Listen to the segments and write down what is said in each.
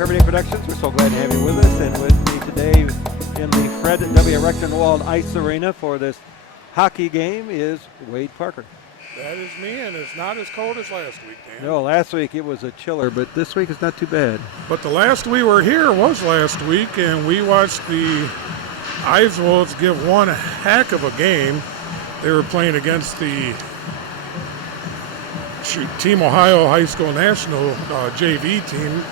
Everyday Productions. We're so glad to have you with us. And with me today in the Fred W. Rechtenwald Ice Arena for this hockey game is Wade Parker. That is me, and it's not as cold as last week, Dan. No, last week it was a chiller, but this week it's not too bad. But the last we were here was last week, and we watched the Eiswolds give one heck of a game. They were playing against the Team Ohio High School National JV team.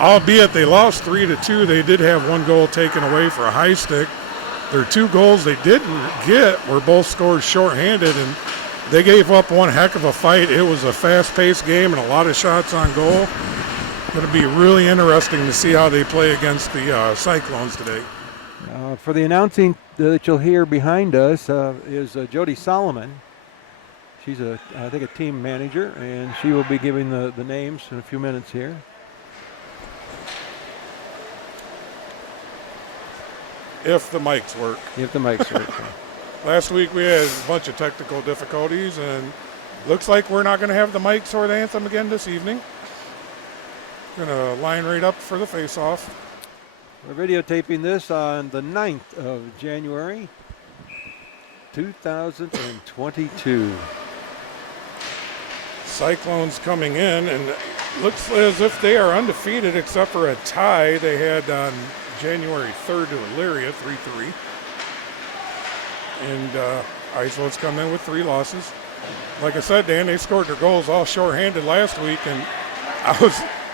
Albeit they lost 3-2, they did have one goal taken away for a high stick. Their two goals they didn't get were both scored shorthanded, and they gave up one heck of a fight. It was a fast-paced game and a lot of shots on goal. Going to be really interesting to see how they play against the Cyclones today. For the announcing that you'll hear behind us is Jody Solomon. She's I think a team manager, and she will be giving the names in a few minutes here. If the mics work. If the mics work. Last week we had a bunch of technical difficulties, and looks like we're not going to have the mics or the anthem again this evening. Going to line right up for the face-off. We're videotaping this on the 9th of January, 2022. Cyclones coming in, and looks as if they are undefeated except for a tie they had on January 3rd to Elyria, 3-3. And Eiswolds come in with 3 losses. Like I said, Dan, they scored their goals all shorthanded last week, and I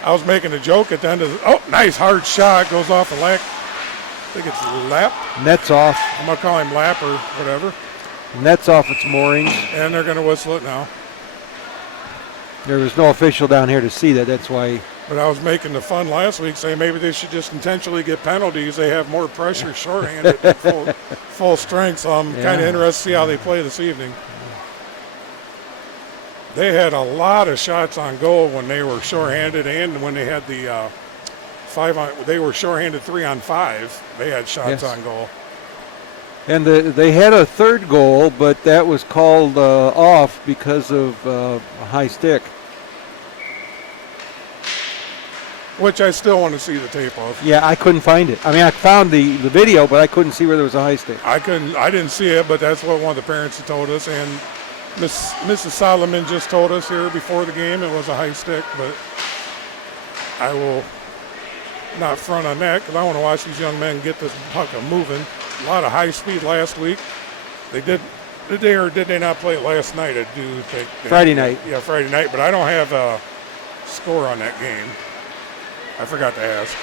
was making a joke at the end of nice hard shot, goes off a lap. I think it's lap. Net's off. I'm going to call him lap or whatever. Net's off its moorings. And they're going to whistle it now. There was no official down here to see that, that's why. But I was making the fun last week, saying maybe they should just intentionally get penalties. They have more pressure shorthanded than full strength, so I'm kind of interested to see how they play this evening. They had a lot of shots on goal when they were shorthanded, and when they had the they were shorthanded 3-on-5. They had shots on goal. And they had a third goal, but that was called off because of a high stick. Which I still want to see the tape of. Yeah, I couldn't find it. I mean, I found the video, but I couldn't see where there was a high stick. I didn't see it, but that's what one of the parents had told us. And Mrs. Solomon just told us here before the game it was a high stick, but I will not front on that because I want to watch these young men get this puck moving. A lot of high speed last week. Did they not play it last night? I do think. Friday night. Yeah, Friday night, but I don't have a score on that game. I forgot to ask.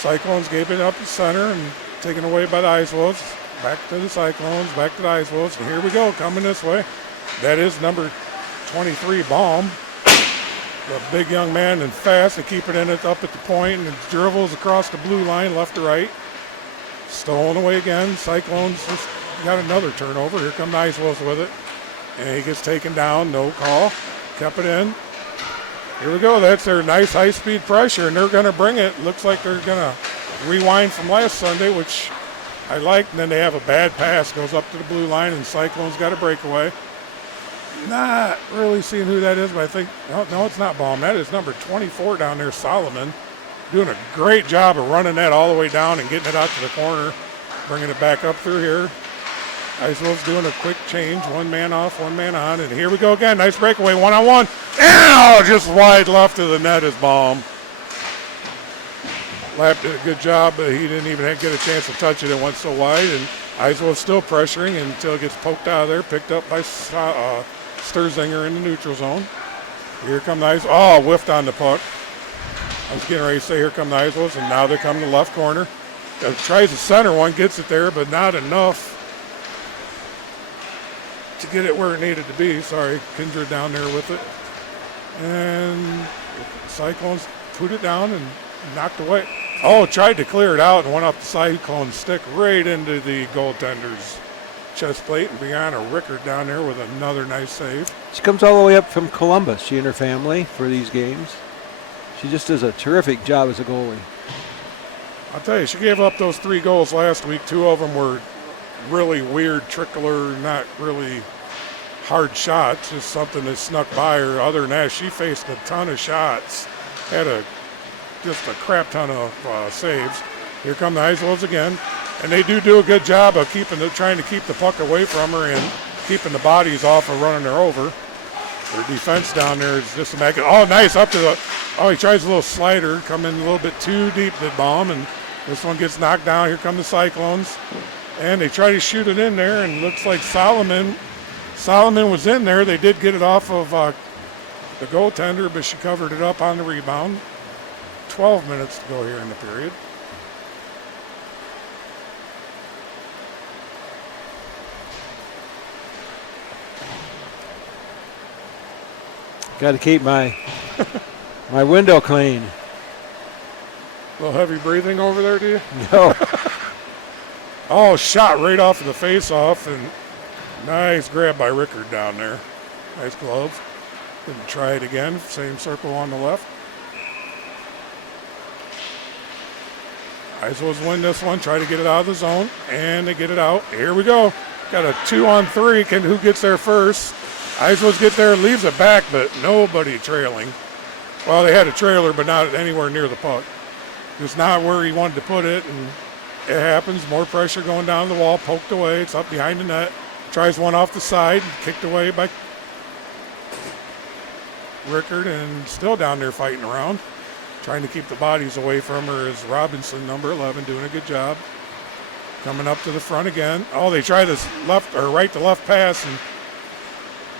Cyclones gave it up the center and taken away by the Eiswolds. Back to the Cyclones, back to the Eiswolds. And here we go, coming this way. That is number 23, Baum. The big young man and fast to keep it in it up at the point, and it dribbles across the blue line, left to right. Stolen away again. Cyclones just got another turnover. Here come the Eiswolds with it. And he gets taken down, no call. Kept it in. Here we go. That's their nice high-speed pressure, and they're going to bring it. Looks like they're going to rewind from last Sunday, which I like. And then they have a bad pass. Goes up to the blue line, and Cyclones got a breakaway. Not really seeing who that is, but I think, no, it's not Baum. That is number 24 down there, Solomon. Doing a great job of running that all the way down and getting it out to the corner. Bringing it back up through here. Eiswolds doing a quick change. One man off, one man on. And here we go again. Nice breakaway, one-on-one. Ow! Just wide left of the net is Baum. Lap did a good job, but he didn't even get a chance to touch it. It went so wide. And Eiswolds still pressuring until it gets poked out of there. Picked up by Sturzinger in the neutral zone. Here come the Eiswolds. Oh, whiffed on the puck. I was getting ready to say here come the Eiswolds, and now they come to the left corner. Tries the center one, gets it there, but not enough to get it where it needed to be. Sorry, Kindred down there with it. And Cyclones put it down and knocked away. Oh, tried to clear it out and went up the Cyclone stick right into the goaltender's chest plate. And Brianna Rickard down there with another nice save. She comes all the way up from Columbus, she and her family, for these games. She just does a terrific job as a goalie. I'll tell you, she gave up those 3 goals last week. 2 of them were really weird, trickler, not really hard shots, just something that snuck by her. Other than that, she faced a ton of shots. Had a just a crap ton of saves. Here come the Eiswolds again, and they do a good job of trying to keep the puck away from her and keeping the bodies off of running her over. Their defense down there is just immaculate. Oh, nice up to the. Oh, he tries a little slider, come in a little bit too deep, the bomb, and this one gets knocked down. Here come the Cyclones, and they try to shoot it in there, and looks like Solomon was in there. They did get it off of the goaltender, but she covered it up on the rebound. 12 minutes to go here in the period. Got to keep my window clean. A little heavy breathing over there, do you? No. Oh, shot right off of the face-off, and nice grab by Rickard down there. Nice glove. Didn't try it again. Same circle on the left. Eiswolds win this one. Try to get it out of the zone, and they get it out. Here we go. Got a 2-on-3. Who gets there first? Eiswolds get there, leaves it back, but nobody trailing. Well, they had a trailer, but not anywhere near the puck. Just not where he wanted to put it, and it happens. More pressure going down the wall, poked away. It's up behind the net. Tries one off the side, kicked away by Rickard, and still down there fighting around. Trying to keep the bodies away from her is Robinson, number 11, doing a good job. Coming up to the front again. Oh, they try this left or right to left pass, and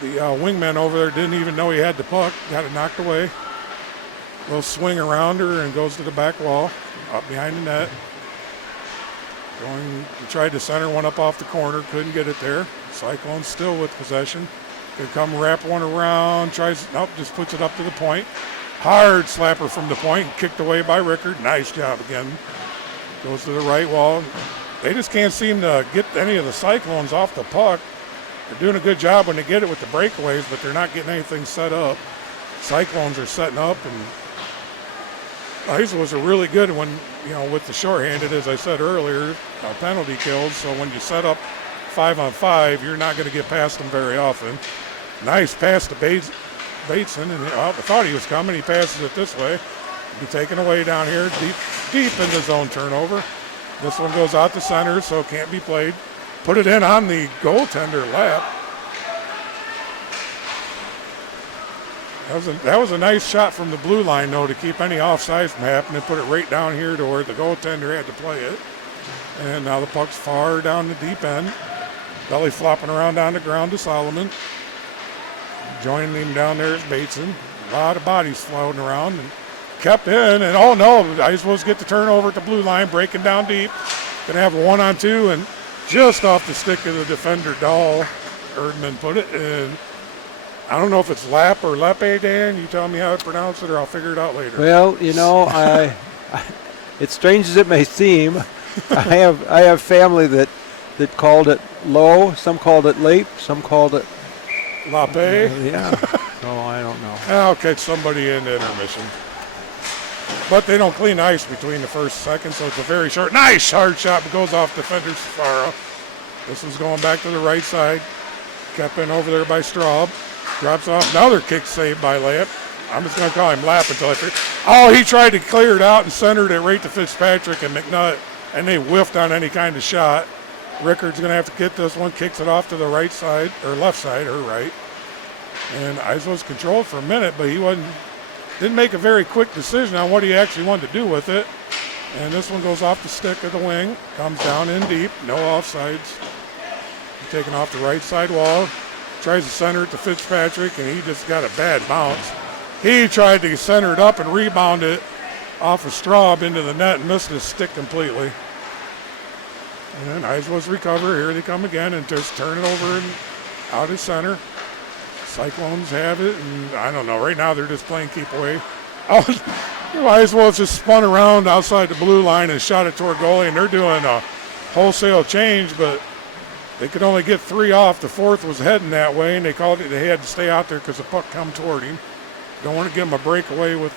the wingman over there didn't even know he had the puck. Got it knocked away. Little swing around her and goes to the back wall, up behind the net. Tried to center one up off the corner, couldn't get it there. Cyclones still with possession. Could come wrap one around, just puts it up to the point. Hard slapper from the point, kicked away by Rickard. Nice job again. Goes to the right wall. They just can't seem to get any of the Cyclones off the puck. They're doing a good job when they get it with the breakaways, but they're not getting anything set up. Cyclones are setting up, and Eiswolds are really good when, with the shorthanded, as I said earlier, penalty kills. So when you set up 5-on-5, you're not going to get past them very often. Nice pass to Bateson, and I thought he was coming. He passes it this way. Be taken away down here, deep in the zone turnover. This one goes out to center, so it can't be played. Put it in on the goaltender lap. That was a nice shot from the blue line, though, to keep any offsides from happening. Put it right down here to where the goaltender had to play it. And now the puck's far down the deep end. Belly flopping around on the ground to Solomon. Joining him down there is Bateson. A lot of bodies floating around and kept in. And oh no, Eiswolds get the turnover at the blue line, breaking down deep. Gonna have a 1-on-2, and just off the stick of the defender, Dahl, Erdman put it in. I don't know if it's Lap or Lepe, Dan. You tell me how to pronounce it, or I'll figure it out later. Well, it's strange as it may seem, I have family that called it low. Some called it Lape. Some called it Lape. Yeah. So I don't know. I'll catch somebody in the intermission. But they don't clean ice between the first and second, so it's a very short, nice hard shot, but goes off defender Safara. This one's going back to the right side. Kept in over there by Straub. Drops off. Another kick saved by Lamp. I'm just going to call him Lap until I figure. Oh, he tried to clear it out and centered it right to Fitzpatrick and McNutt, and they whiffed on any kind of shot. Rickard's going to have to get this one, kicks it off to the right side, or left side, her right. And Eiswolds controlled for a minute, but he didn't make a very quick decision on what he actually wanted to do with it. And this one goes off the stick of the wing, comes down in deep, no offsides. Taken off the right side wall, tries to center it to Fitzpatrick, and he just got a bad bounce. He tried to center it up and rebound it off of Straub into the net and missed his stick completely. And Eiswolds recover. Here they come again and just turn it over and out of center. Cyclones have it, and I don't know. Right now they're just playing keep away. Oh, Eiswolds just spun around outside the blue line and shot it toward goalie, and they're doing a wholesale change, but they could only get 3 off. The fourth was heading that way, and they called it. They had to stay out there because the puck come toward him. Don't want to give him a breakaway with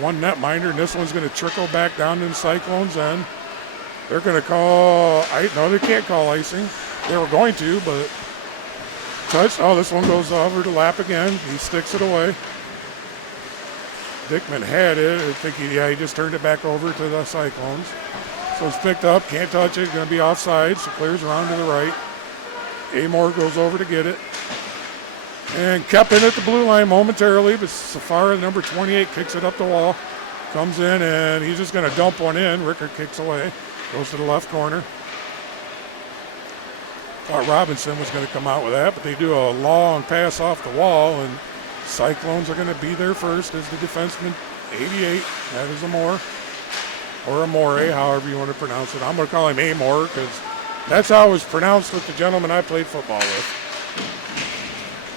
one netminder, and this one's going to trickle back down to the Cyclones' end. They're going to call. No, they can't call icing. They were going to, but touch. Oh, this one goes over to Lap again. He sticks it away. Dickman had it. I think he just turned it back over to the Cyclones. So it's picked up, can't touch it, going to be offside, so clears around to the right. Amore goes over to get it. And kept in at the blue line momentarily, but Safara, number 28, kicks it up the wall. Comes in, and he's just going to dump one in. Rickard kicks away, goes to the left corner. Thought Robinson was going to come out with that, but they do a long pass off the wall, and Cyclones are going to be there first as the defenseman, 88. That is Amore, or Amore, however you want to pronounce it. I'm going to call him Amore because that's how it was pronounced with the gentleman I played football with.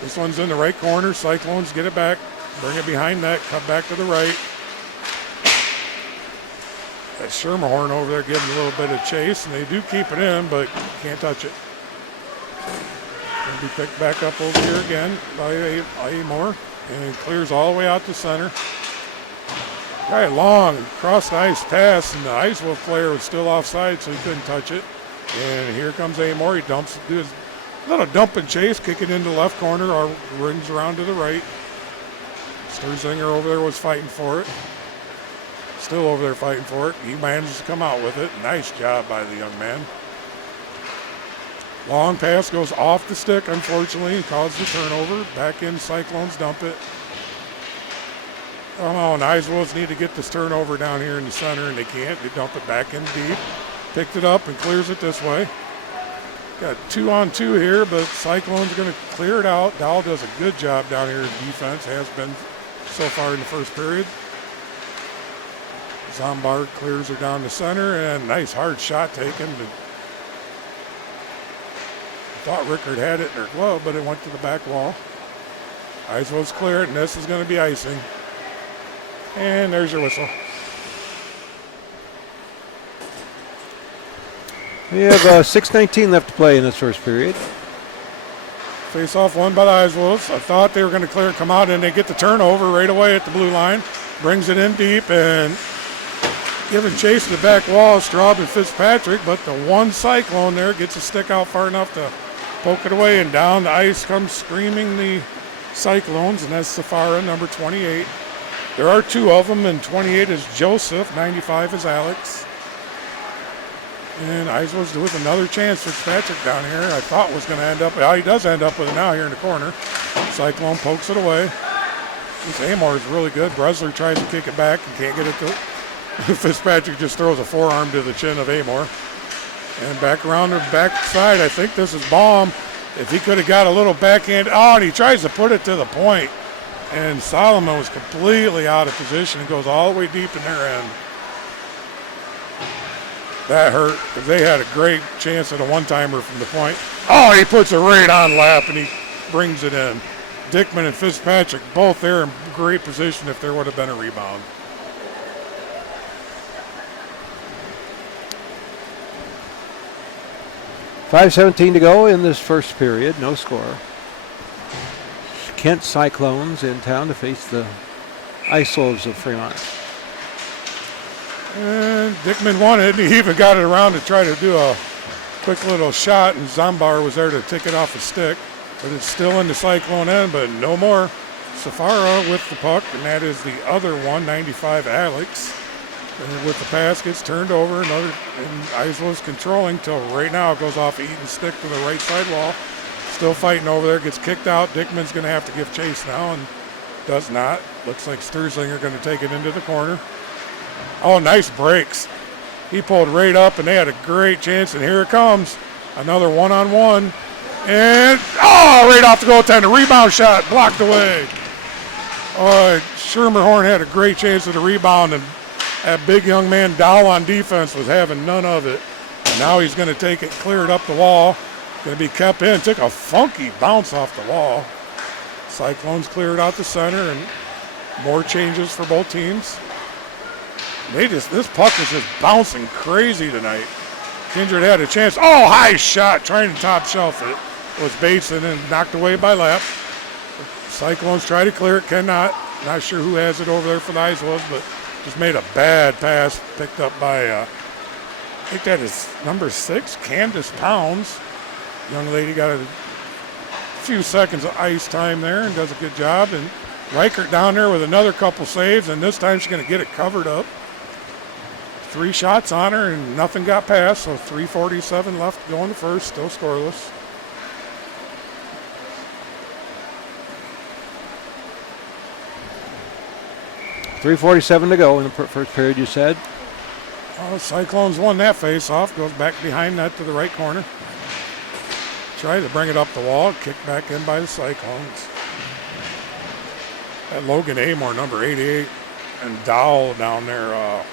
This one's in the right corner. Cyclones get it back, bring it behind net, cut back to the right. That Schermerhorn over there giving a little bit of chase, and they do keep it in, but can't touch it. Going to be picked back up over here again by Amore, and clears all the way out to center. Right, long cross the ice pass, and the Ice Wolf player was still offside, so he couldn't touch it. And here comes Amore. He dumps, do his little dump and chase, kick it into the left corner, or rings around to the right. Sturzinger over there was fighting for it. Still over there fighting for it. He manages to come out with it. Nice job by the young man. Long pass goes off the stick, unfortunately, and causes the turnover. Back in, Cyclones dump it. Oh, and Eiswolves need to get this turnover down here in the center, and they can't. They dump it back in deep. Picked it up and clears it this way. Got 2-on-2 here, but Cyclones are going to clear it out. Dahl does a good job down here in defense, has been so far in the first period. Zombar clears her down the center, and nice hard shot taken. Thought Rickard had it in her glove, but it went to the back wall. Eiswolves clear it, and this is going to be icing. And there's your whistle. We have 6:19 left to play in this first period. Face-off won by the Eiswolves. I thought they were going to clear it, come out, and they get the turnover right away at the blue line. Brings it in deep, and giving chase to the back wall, Straub and Fitzpatrick, but the one Cyclone there gets a stick out far enough to poke it away, and down the ice comes screaming the Cyclones, and that's Safara, number 28. There are two of them, and 28 is Joseph, 95 is Alex. And Eiswolves with another chance. Fitzpatrick down here, I thought was going to end up, he does end up with it now here in the corner. Cyclone pokes it away. This Amore is really good. Bresler tries to kick it back and can't get it to Fitzpatrick just throws a forearm to the chin of Amore. And back around the back side, I think this is Baum. If he could have got a little backhand, and he tries to put it to the point. And Solomon was completely out of position and goes all the way deep in their end. That hurt because they had a great chance at a one-timer from the point. Oh, he puts it right on lap and he brings it in. Dickman and Fitzpatrick both there in great position if there would have been a rebound. .5:17 to go in this first period. No score. Kent Cyclones in town to face the Ice Wolves of Fremont. And Dickman won it. He even got it around to try to do a quick little shot, and Zombar was there to take it off a stick. But it's still in the Cyclone end, but no more. Safara with the puck, and that is the other one, 95 Alex. And with the pass, gets turned over. And Eisler's controlling till right now it goes off Eaton's stick to the right side wall. Still fighting over there, gets kicked out. Dickman's going to have to give chase now and does not. Looks like Sturzinger going to take it into the corner. Oh, nice breaks. He pulled right up, and they had a great chance, and here it comes. Another one-on-one. And, right off the goaltender. Rebound shot blocked away. Schermerhorn had a great chance at the rebound, and that big young man, Dahl, on defense was having none of it. And now he's going to take it, clear it up the wall. Going to be kept in. Took a funky bounce off the wall. Cyclones cleared out the center, and more changes for both teams. This puck is just bouncing crazy tonight. Kindred had a chance. Oh, high shot, trying to top shelf it. It was Bateson and knocked away by Lapp. Cyclones try to clear it, cannot. Not sure who has it over there for the Eiswolves, but just made a bad pass, picked up by, I think that is number 6, Candace Pounds. Young lady got a few seconds of ice time there and does a good job. And Reichert down there with another couple saves, and this time she's going to get it covered up. 3 shots on her, and nothing got past, so 3:47 left to go in the first, still scoreless. .347 to go in the first period, you said. Cyclones won that face-off, goes back behind that to the right corner. Try to bring it up the wall, kicked back in by the Cyclones. That Logan Amore, number 88, and Dowell down there,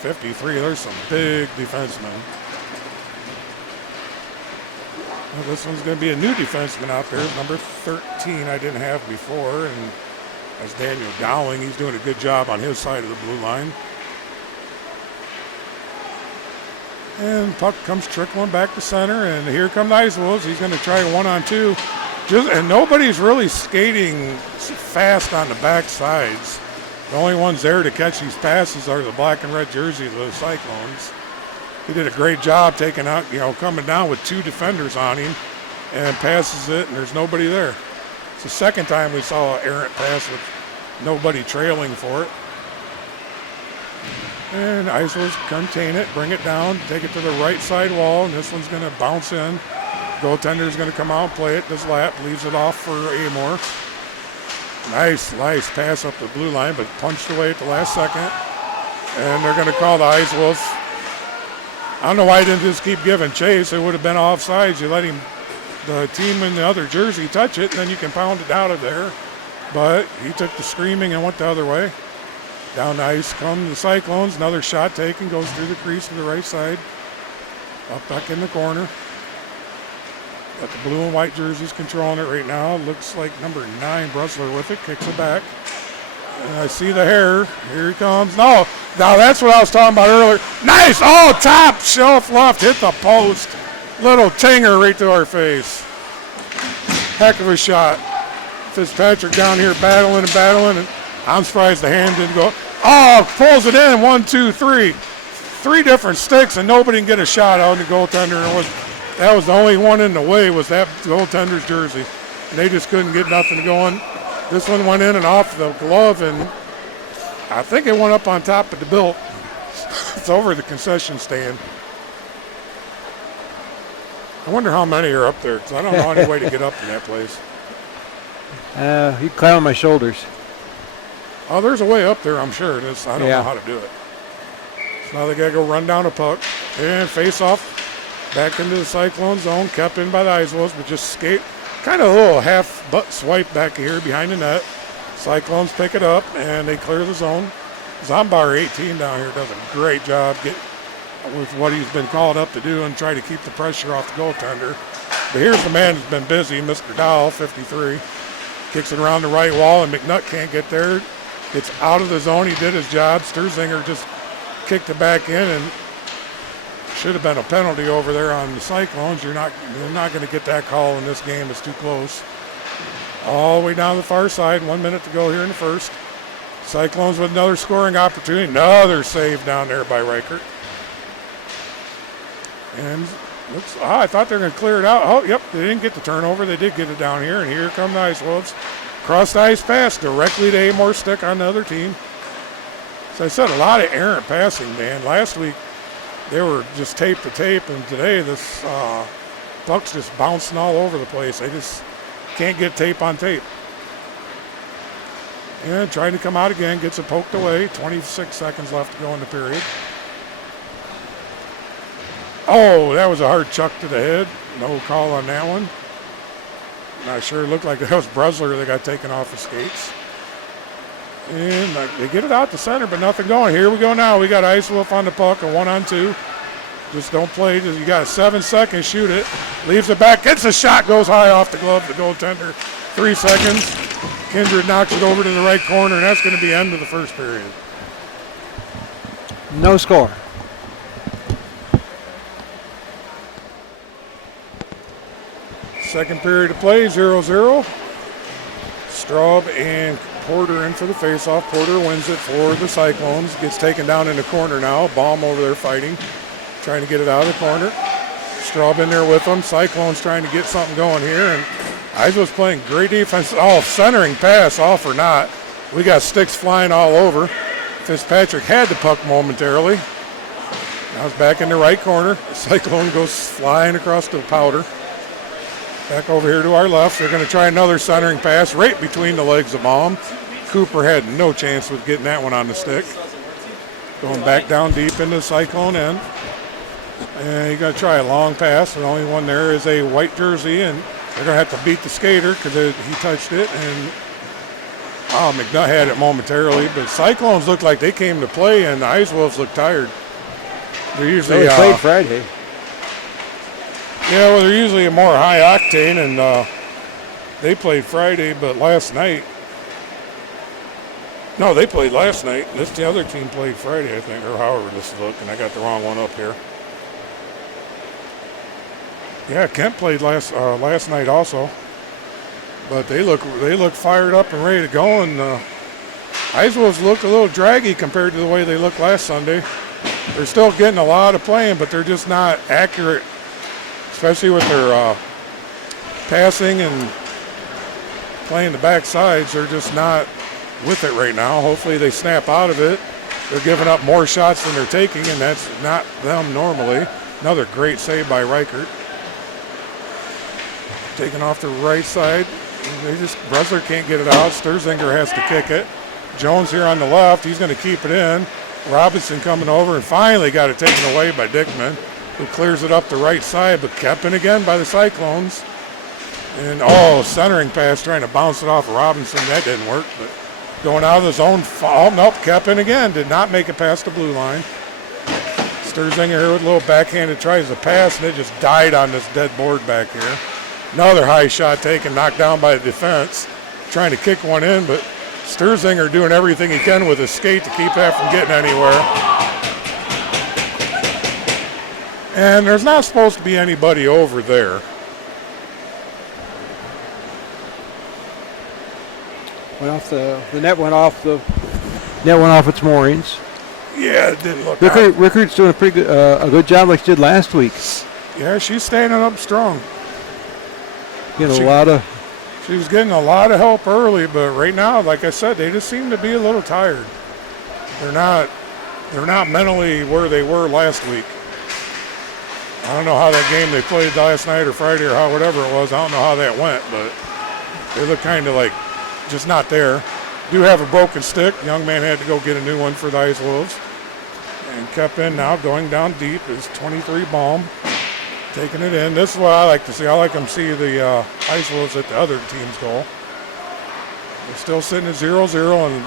53. There's some big defensemen. Well, this one's going to be a new defenseman out there, number 13 I didn't have before, and that's Daniel Dowling. He's doing a good job on his side of the blue line. And puck comes trickling back to center, and here come the Ice Wolves. He's going to try a 1-on-2. And nobody's really skating fast on the back sides. The only ones there to catch these passes are the black and red jerseys of the Cyclones. He did a great job taking out, coming down with 2 defenders on him and passes it, and there's nobody there. It's the second time we saw an errant pass with nobody trailing for it. And Ice Wolves contain it, bring it down, take it to the right side wall, and this one's going to bounce in. Goaltender's going to come out and play it. This lap leaves it off for Amore. Nice pass up the blue line, but punched away at the last second. And they're going to call the Ice Wolves. I don't know why he didn't just keep giving chase. It would have been offsides. You let the team in the other jersey touch it, and then you can pound it out of there. But he took the screaming and went the other way. Down the ice come the Cyclones. Another shot taken, goes through the crease to the right side. Up back in the corner. Got the blue and white jerseys controlling it right now. Looks like number 9, Brusler with it, kicks it back. And I see the hair. Here he comes. No, now that's what I was talking about earlier. Nice, top shelf left, hit the post. Little tinger right to our face. Heck of a shot. Fitzpatrick down here battling, and I'm surprised the hand didn't go. Pulls it in, 1, 2, 3. 3 different sticks, and nobody can get a shot out of the goaltender. That was the only one in the way, was that goaltender's jersey. And they just couldn't get nothing going. This one went in and off the glove, and I think it went up on top of the bill. It's over the concession stand. I wonder how many are up there, because I don't know any way to get up in that place. You can climb on my shoulders. Oh, there's a way up there, I'm sure. I don't know how to do it. So now they got to go run down a puck and face off back into the Cyclone zone, kept in by the Ice Wolves, but just skate. Kind of a little half butt swipe back here behind the net. Cyclones pick it up, and they clear the zone. Zombar 18 down here does a great job with what he's been called up to do and try to keep the pressure off the goaltender. But here's the man who's been busy, Mr. Dowell, 53. Kicks it around the right wall, and McNutt can't get there. It's out of the zone. He did his job. Sturzinger just kicked it back in, and should have been a penalty over there on the Cyclones. You're not going to get that call in this game. It's too close. All the way down the far side. 1 minute to go here in the first. Cyclones with another scoring opportunity. Another save down there by Reichert. And I thought they were going to clear it out. Oh, yep, they didn't get the turnover. They did get it down here, and here come the Ice Wolves. Cross the ice pass directly to Amore's stick on the other team. So I said, a lot of errant passing, man. Last week, they were just tape to tape, and today this puck's just bouncing all over the place. They just can't get tape on tape. And trying to come out again, gets it poked away. 26 seconds left to go in the period. Oh, that was a hard chuck to the head. No call on that one. Not sure. It looked like that was Brusler that got taken off the skates. And they get it out to center, but nothing going. Here we go now. We got Ice Wolf on the puck, a 1-on-2. Just don't play. You got 7 seconds, shoot it. Leaves it back, gets a shot, goes high off the glove, the goaltender. 3 seconds. Kindred knocks it over to the right corner, and that's going to be the end of the first period. No score. Second period of play, 0-0. Straub and Porter in for the faceoff. Porter wins it for the Cyclones. Gets taken down in the corner now. Baum over there fighting. Trying to get it out of the corner. Straub in there with them. Cyclones trying to get something going here. And Isaac playing great defense. Oh, centering pass, off or not. We got sticks flying all over. Fitzpatrick had the puck momentarily. Now it's back in the right corner. Cyclone goes flying across the powder. Back over here to our left. They're going to try another centering pass right between the legs of Baum. Cooper had no chance with getting that one on the stick. Going back down deep into the Cyclone end. And you're going to try a long pass. The only one there is a white jersey, and they're going to have to beat the skater because he touched it. And McNutt had it momentarily. But Cyclones looked like they came to play, and the Ice Wolves look tired. They're usually They played Friday. Yeah, well, they're usually a more high octane, and they played Friday, but last night. No, they played last night. The other team played Friday, I think, or however this is looking. I got the wrong one up here. Yeah, Kent played last night also, but they look fired up and ready to go. And Iswolves look a little draggy compared to the way they looked last Sunday. They're still getting a lot of playing, but they're just not accurate, especially with their passing and playing the back sides. They're just not with it right now. Hopefully they snap out of it. They're giving up more shots than they're taking, and that's not them normally. Another great save by Reichert. Taken off the right side. Bresler can't get it out. Sturzinger has to kick it. Jones here on the left. He's going to keep it in. Robinson coming over and finally got it taken away by Dickman, who clears it up the right side, but kept in again by the Cyclones. And centering pass trying to bounce it off of Robinson. That didn't work, but going out of the zone. Nope, kept in again. Did not make it past the blue line. Sturzinger here with a little backhanded tries to pass, and it just died on this dead board back here. Another high shot taken, knocked down by the defense. Trying to kick one in, but Sturzinger doing everything he can with his skate to keep that from getting anywhere. And there's not supposed to be anybody over there. Well, the net went off its moorings. Yeah, it didn't look Rickart's doing a good job like she did last week. Yeah, she's standing up strong. She was getting a lot of help early, but right now, like I said, they just seem to be a little tired. They're not mentally where they were last week. I don't know how that game they played last night or Friday or whatever it was. I don't know how that went, but they look kind of like just not there. Do have a broken stick. Young man had to go get a new one for the Ice Wolves. And kept in now, going down deep is 23 Baum. Taking it in. This is what I like to see. I like them see the Ice Wolves at the other team's goal. They're still sitting at 0-0, and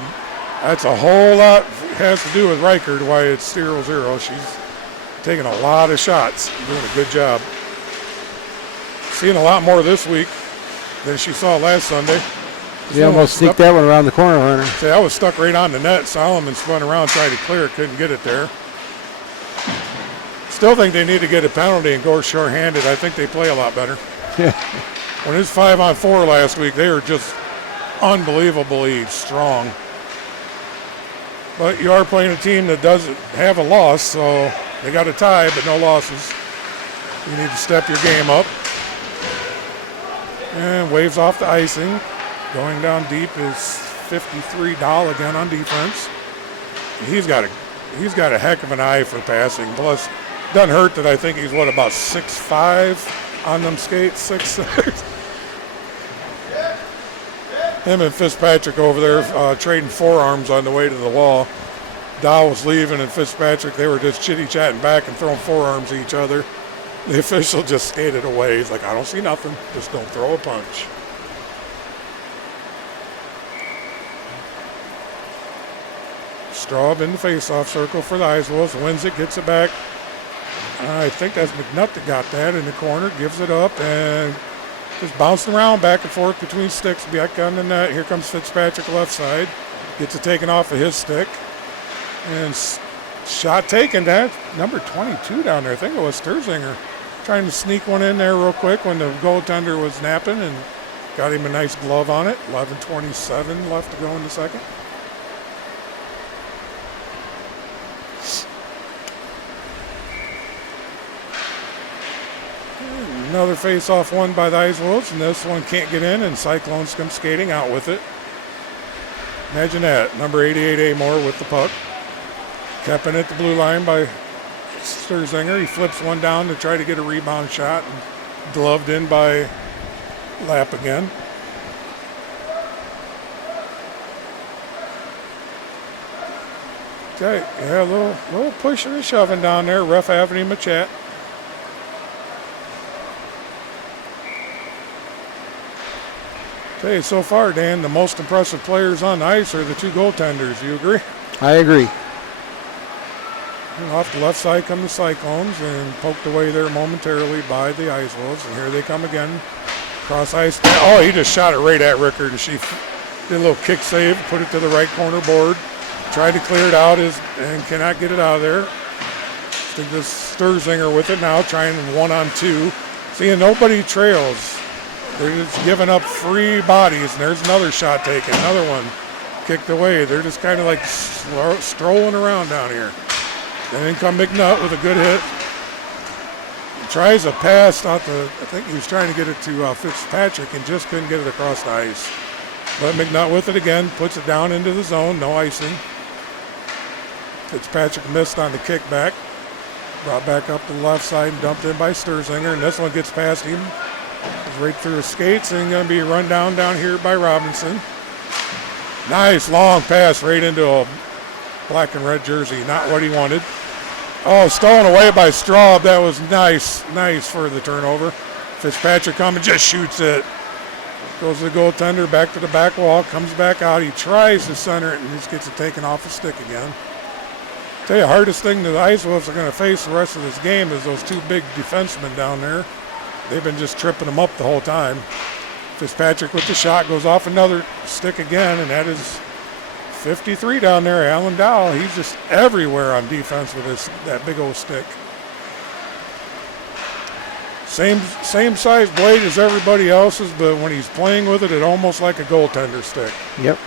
that's a whole lot has to do with Reichert why it's 0-0. She's taking a lot of shots, doing a good job. Seeing a lot more this week than she saw last Sunday. They almost sneaked that one around the corner, Hunter. See, I was stuck right on the net. Solomon spun around, tried to clear it, couldn't get it there. Still think they need to get a penalty and go short-handed. I think they play a lot better. Yeah. When it was 5-on-4 last week, they were just unbelievably strong. But you are playing a team that doesn't have a loss, so they got a tie, but no losses. You need to step your game up. And waves off the icing. Going down deep is 53 Dahl again on defense. He's got a heck of an eye for passing. Plus, doesn't hurt that I think he's about 6'5" on them skates, 6'6". Him and Fitzpatrick over there trading forearms on the way to the wall. Dahl was leaving, and Fitzpatrick, they were just chitty-chatting back and throwing forearms at each other. The official just skated away. He's like, I don't see nothing. Just don't throw a punch. Straub in the face-off circle for the Ice Wolves. Wins it, gets it back. I think that's McNutt that got that in the corner. Gives it up and just bouncing around back and forth between sticks. Back on the net. Here comes Fitzpatrick left side. Gets it taken off of his stick. And shot taken. That number 22 down there. I think it was Sturzinger. Trying to sneak one in there real quick when the goaltender was napping and got him a nice glove on it. 11:27 left to go in the second. Another face-off won by the Ice Wolves, and this one can't get in, and Cyclones come skating out with it. Imagine that. Number 88 Amore with the puck. Kept in at the blue line by Sturzinger. He flips one down to try to get a rebound shot, and gloved in by Lapp again. Okay, yeah, a little pushing and shoving down there. Ref having him a chat. Okay, so far, Dan, the most impressive players on the ice are the two goaltenders. You agree? I agree. And off the left side come the Cyclones, and poked away there momentarily by the Ice Wolves. And here they come again. Cross ice. Oh, he just shot it right at Rickard. She did a little kick save, put it to the right corner board. Tried to clear it out and cannot get it out of there. I think this Sturzinger with it now, trying 1-on-2. Seeing nobody trails. They're just giving up free bodies, and there's another shot taken, another one kicked away. They're just kind of like strolling around down here. And then come McNutt with a good hit. He tries a pass out the, I think he was trying to get it to Fitzpatrick and just couldn't get it across the ice. But McNutt with it again, puts it down into the zone, no icing. Fitzpatrick missed on the kickback. Brought back up to the left side and dumped in by Sturzinger, and this one gets past him. Right through his skates and going to be run down here by Robinson. Nice long pass right into a black and red jersey. Not what he wanted. Oh, stolen away by Straub. That was nice for the turnover. Fitzpatrick comes and just shoots it. Goes to the goaltender, back to the back wall, comes back out. He tries to center it and just gets it taken off the stick again. Tell you, the hardest thing the Ice Wolves are going to face the rest of this game is those two big defensemen down there. They've been just tripping them up the whole time. Fitzpatrick with the shot, goes off another stick again, and that is 53 down there. Alan Dowell, he's just everywhere on defense with that big old stick. Same size blade as everybody else's, but when he's playing with it, it's almost like a goaltender stick. Yep.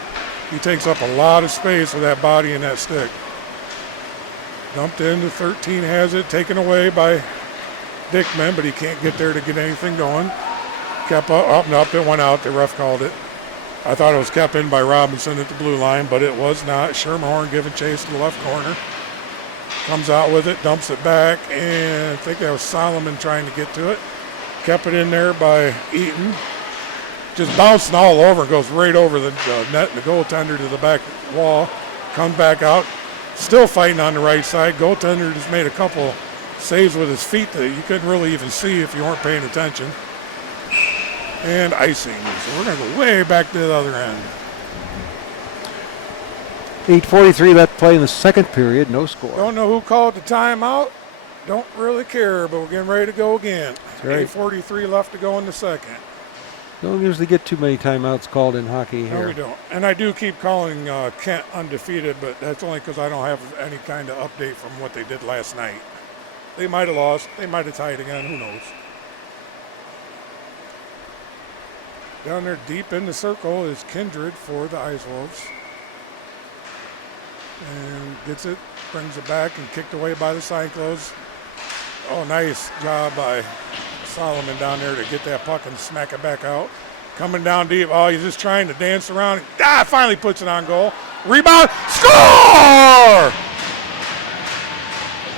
He takes up a lot of space with that body and that stick. Dumped into 13, has it taken away by Dickman, but he can't get there to get anything going. Kept up and up, it went out. The ref called it. I thought it was kept in by Robinson at the blue line, but it was not. Shermerhorn giving chase to the left corner. Comes out with it, dumps it back, and I think that was Solomon trying to get to it. Kept it in there by Eaton. Just bouncing all over, goes right over the net and the goaltender to the back wall. Comes back out, still fighting on the right side. Goaltender just made a couple saves with his feet that you couldn't really even see if you weren't paying attention. And icing. So we're going to go way back to the other end. 8:43 left play in the second period, no score. Don't know who called the timeout. Don't really care, but we're getting ready to go again. Right. 8:43 left to go in the second. Don't usually get too many timeouts called in hockey here. No, we don't. And I do keep calling Kent undefeated, but that's only because I don't have any kind of update from what they did last night. They might have lost. They might have tied again. Who knows? Down there deep in the circle is Kindred for the Ice Wolves. And gets it, brings it back, and kicked away by the Cyclones. Oh, nice job by Solomon down there to get that puck and smack it back out. Coming down deep. Oh, he's just trying to dance around. Finally puts it on goal. Rebound. Score!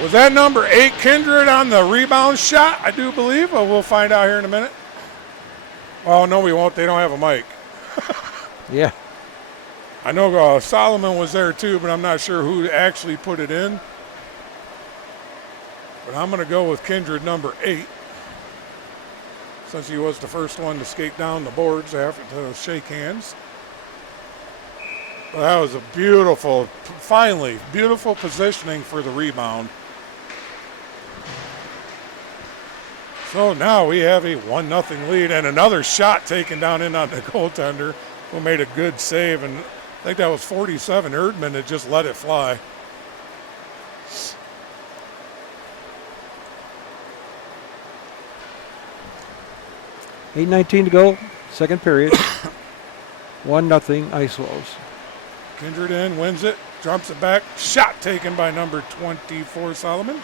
Was that number 8 Kindred on the rebound shot? I do believe. Well, we'll find out here in a minute. Oh, no, we won't. They don't have a mic. Yeah. I know Solomon was there too, but I'm not sure who actually put it in. But I'm going to go with Kindred number 8, since he was the first one to skate down the boards after to shake hands. Well, that was a beautiful positioning for the rebound. So now we have a 1-0 lead and another shot taken down in on the goaltender, who made a good save, and I think that was 47 Erdman that just let it fly. $8:19 to go, second period. 1-0 Ice Wolves. Kindred in, wins it, jumps it back. Shot taken by number 24, Solomon.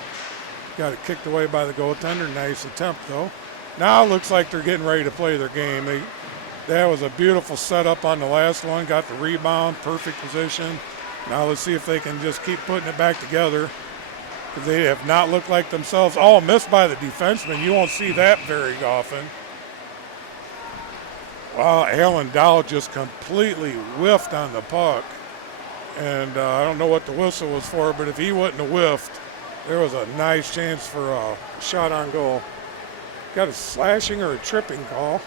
Got it kicked away by the goaltender. Nice attempt, though. Now it looks like they're getting ready to play their game. That was a beautiful setup on the last one. Got the rebound, perfect position. Now let's see if they can just keep putting it back together. Because they have not looked like themselves. Oh, missed by the defenseman. You won't see that very often. Wow, Alan Dow just completely whiffed on the puck. And I don't know what the whistle was for, but if he wouldn't have whiffed, there was a nice chance for a shot on goal. Got a slashing or a tripping call.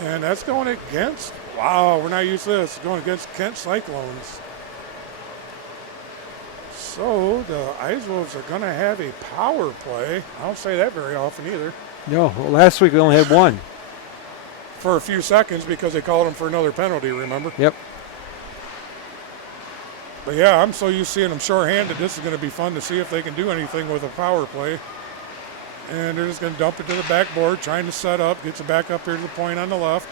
And that's going against, wow, we're not used to this. It's going against Kent Cyclones. So the Ice Wolves are going to have a power play. I don't say that very often either. No, well, last week we only had one. For a few seconds because they called him for another penalty, remember? Yep. But yeah, I'm so used to seeing them shorthanded. This is going to be fun to see if they can do anything with a power play. And they're just going to dump it to the backboard, trying to set up. Gets it back up here to the point on the left.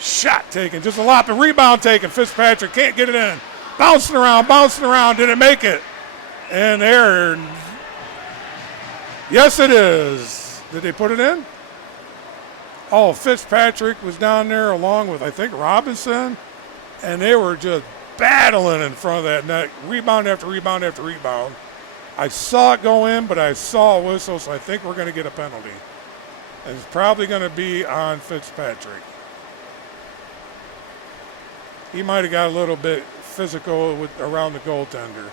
Shot taken, just a lot, and rebound taken. Fitzpatrick can't get it in. Bouncing around. Did it make it? And there. Yes, it is. Did they put it in? Oh, Fitzpatrick was down there along with, I think, Robinson. And they were just battling in front of that net. Rebound after rebound after rebound. I saw it go in, but I saw a whistle, so I think we're going to get a penalty. And it's probably going to be on Fitzpatrick. He might have got a little bit physical around the goaltender,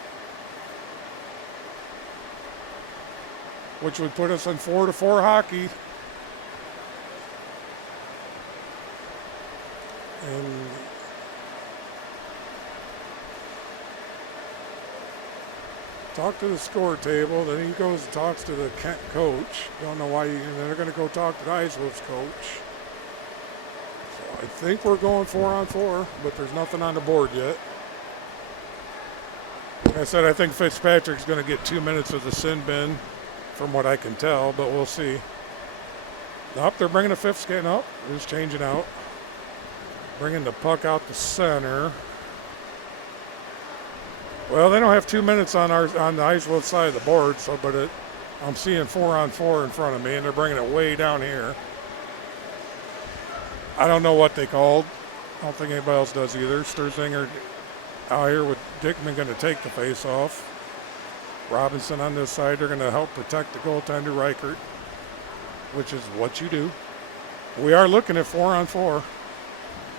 which would put us in 4-4 hockey. And talk to the score table. Then he goes and talks to the Kent coach. Don't know why. They're going to go talk to the Ice Wolves coach. So I think we're going 4-on-4, but there's nothing on the board yet. Like I said, I think Fitzpatrick's going to get 2 minutes of the sin bin, from what I can tell, but we'll see. Nope, they're bringing the fifth skating up. They're just changing out. Bringing the puck out the center. Well, they don't have 2 minutes on the Ice Wolf side of the board, so I'm seeing 4-on-4 in front of me, and they're bringing it way down here. I don't know what they called. I don't think anybody else does either. Sturzinger out here with Dickman going to take the face off. Robinson on this side. They're going to help protect the goaltender, Reichert, which is what you do. We are looking at 4-on-4.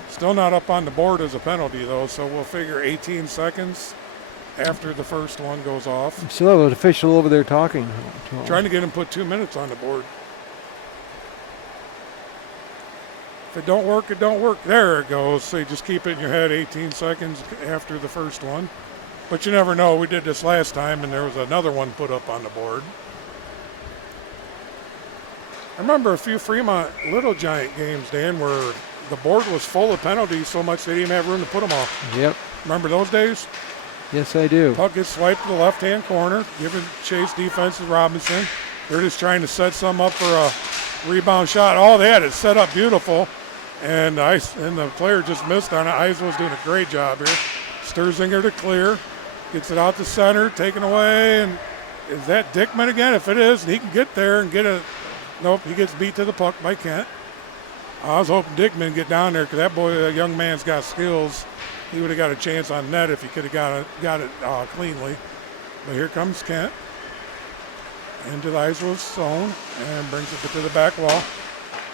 Still not up on the board as a penalty, though, so we'll figure 18 seconds after the first one goes off. Still have an official over there talking. Trying to get him put 2 minutes on the board. If it don't work, it don't work. There it goes. So you just keep it in your head 18 seconds after the first one. But you never know. We did this last time, and there was another one put up on the board. I remember a few Fremont Little Giant games, Dan, where the board was full of penalties so much they didn't even have room to put them all. Yep. Remember those days? Yes, I do. Puck gets swiped to the left-hand corner, giving chase defense to Robinson. They're just trying to set some up for a rebound shot. Oh, they had it set up beautiful, and the player just missed on it. Eisler's doing a great job here. Sturzinger to clear, gets it out the center, taken away, and is that Dickman again? If it is, he can get there and get a. Nope, he gets beat to the puck by Kent. I was hoping Dickman get down there because that young man's got skills. He would have got a chance on net if he could have got it cleanly. But here comes Kent into the Eisler's zone and brings it to the back wall.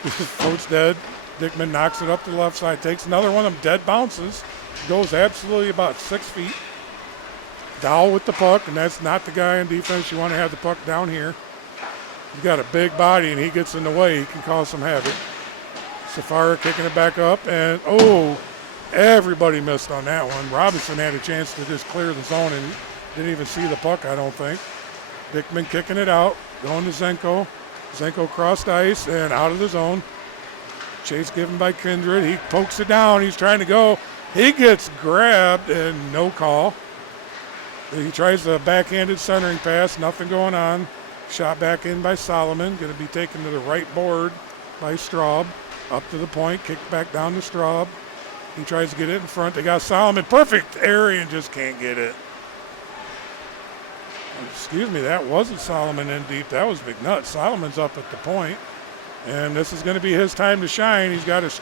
Floats dead. Dickman knocks it up to the left side, takes another one of them dead bounces, goes absolutely about 6 feet. Dow with the puck, and that's not the guy in defense. You want to have the puck down here. He's got a big body, and he gets in the way. He can cause some havoc. Safara kicking it back up, and everybody missed on that one. Robinson had a chance to just clear the zone and didn't even see the puck, I don't think. Dickman kicking it out, going to Zenko. Zenko crossed ice and out of the zone. Chase given by Kindred. He pokes it down. He's trying to go. He gets grabbed and no call. He tries the backhanded centering pass. Nothing going on. Shot back in by Solomon. Going to be taken to the right board by Straub. Up to the point. Kicked back down to Straub. He tries to get it in front. They got Solomon. Perfect area and just can't get it. excuse me, that wasn't Solomon in deep. That was McNutt. Solomon's up at the point, and this is going to be his time to shine. He's got his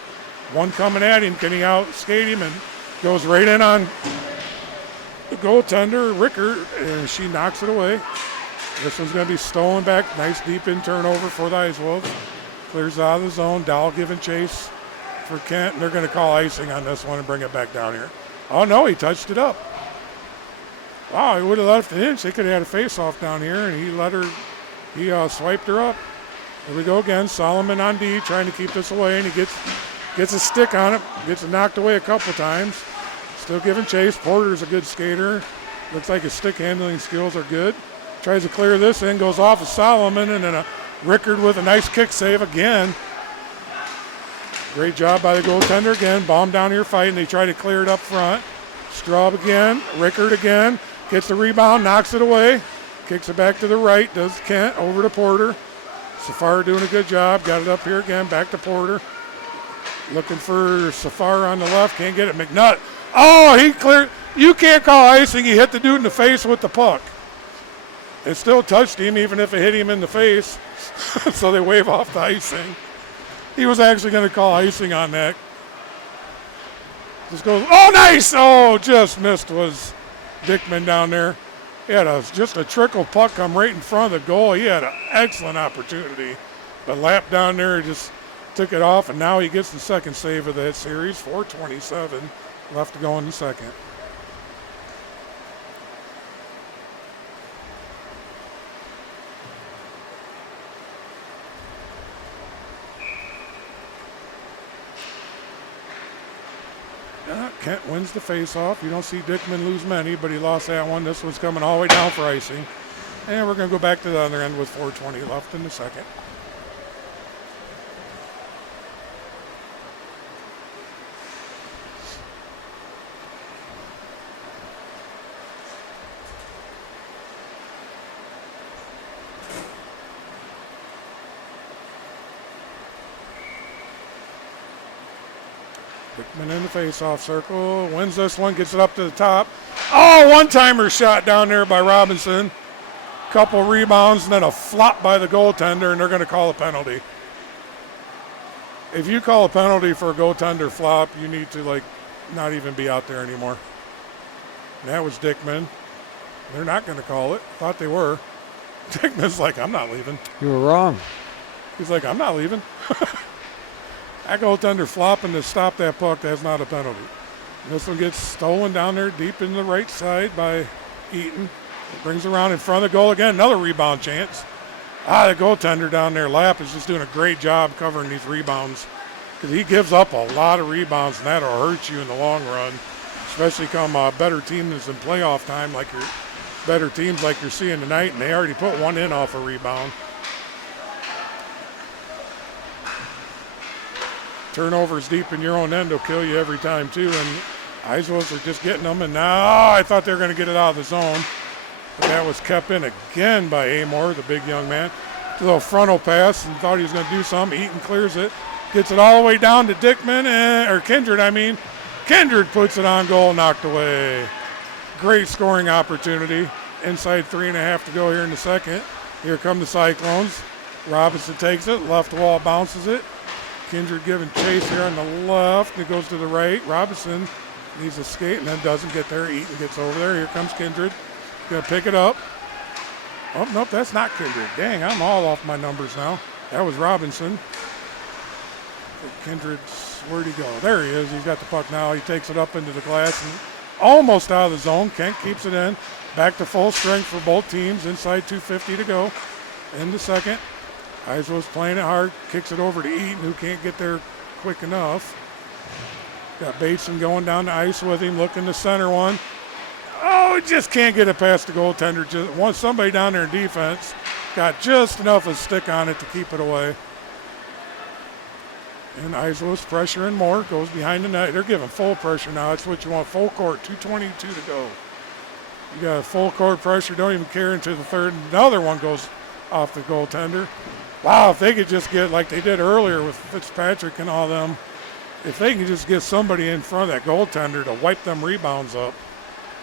one coming at him. Can he outskate him? And goes right in on the goaltender, Rickert, and she knocks it away. This one's going to be stolen back. Nice deep in turnover for the Ice Wolves. Clears out of the zone. Dahl giving chase for Kent, and they're going to call icing on this one and bring it back down here. Oh, no, he touched it up. Wow, he would have left an inch. They could have had a face-off down here, and he swiped her up. Here we go again. Solomon on D, trying to keep this away, and he gets a stick on it, gets it knocked away a couple times. Still giving chase. Porter's a good skater. Looks like his stick handling skills are good. Tries to clear this in, goes off of Solomon, and then a Rickard with a nice kick save again. Great job by the goaltender again. Baum down here fighting. They try to clear it up front. Straub again. Rickard again. Gets the rebound, knocks it away. Kicks it back to the right. Does Kent over to Porter. Safar doing a good job. Got it up here again. Back to Porter. Looking for Safar on the left. Can't get it. McNutt. Oh, he cleared. You can't call icing. He hit the dude in the face with the puck. It still touched him even if it hit him in the face. So they wave off the icing. He was actually going to call icing on that. Just goes, oh, nice. Oh, just missed was Dickman down there. He had just a trickle puck come right in front of the goal. He had an excellent opportunity. But Lapp down there just took it off, and now he gets the second save of that series. 4:27 left to go in the second. Kent wins the face-off. You don't see Dickman lose many, but he lost that one. This one's coming all the way down for icing. And we're going to go back to the other end with 4:20 left in the second. Dickman in the face-off circle, wins this one, gets it up to the top. Oh, one-timer shot down there by Robinson. Couple rebounds and then a flop by the goaltender, and they're going to call a penalty. If you call a penalty for a goaltender flop, you need to not even be out there anymore. And that was Dickman. They're not going to call it. Thought they were. Dickman's like, I'm not leaving. You were wrong. He's like, I'm not leaving. That goaltender flopping to stop that puck, that's not a penalty. This one gets stolen down there deep in the right side by Eaton. Brings around in front of the goal again. Another rebound chance. The goaltender down there, Lapp, is just doing a great job covering these rebounds because he gives up a lot of rebounds, and that'll hurt you in the long run, especially come better teams in playoff time, like your better teams like you're seeing tonight, and they already put one in off a rebound. Turnovers deep in your own end will kill you every time, too. And Eiswolves are just getting them. And now I thought they were going to get it out of the zone. But that was kept in again by Amor, the big young man. A little frontal pass and thought he was going to do something. Eaton clears it. Gets it all the way down to Dickman, or Kindred, I mean. Kindred puts it on goal, knocked away. Great scoring opportunity. Inside 3.5 to go here in the second. Here come the Cyclones. Robinson takes it. Left wall bounces it. Kindred giving chase here on the left. It goes to the right. Robinson needs a skate and then doesn't get there. Eaton gets over there. Here comes Kindred. Going to pick it up. Oh, nope, that's not Kindred. Dang, I'm all off my numbers now. That was Robinson. Kindred's, where'd he go? There he is. He's got the puck now. He takes it up into the glass and almost out of the zone. Kent keeps it in. Back to full strength for both teams. Inside 2:50 to go in the second. Eiswell's playing it hard, kicks it over to Eaton, who can't get there quick enough. Got Bateson going down the ice with him, looking to center one. Oh, he just can't get it past the goaltender. Just wants somebody down there in defense. Got just enough of a stick on it to keep it away. And Eiswell's pressuring more, goes behind the net. They're giving full pressure now. That's what you want, full court, 2:22 to go. You got full court pressure, don't even care into the third. Another one goes off the goaltender. Wow, if they could just get, like they did earlier with Fitzpatrick and all them, if they can just get somebody in front of that goaltender to wipe them rebounds up,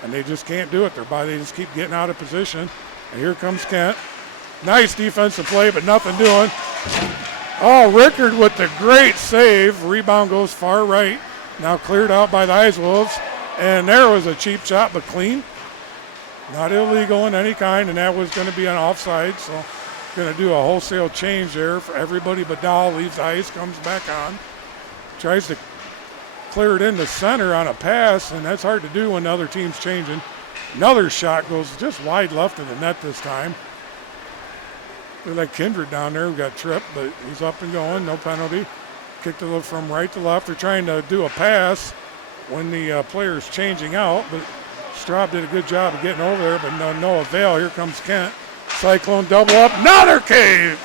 and they just can't do it. They just keep getting out of position. And here comes Kent. Nice defensive play, but nothing doing. Oh, Rickard with the great save. Rebound goes far right. Now cleared out by the Ice Wolves. And there was a cheap shot, but clean. Not illegal in any kind, and that was going to be an offside. So going to do a wholesale change there for everybody but Dahl. Leaves the ice, comes back on. Tries to clear it into center on a pass, and that's hard to do when the other team's changing. Another shot goes just wide left of the net this time. Look like Kindred down there who got tripped, but he's up and going, no penalty. Kicked it from right to left. They're trying to do a pass when the player's changing out, but Straub did a good job of getting over there, but no avail. Here comes Kent. Cyclone double up, another cave.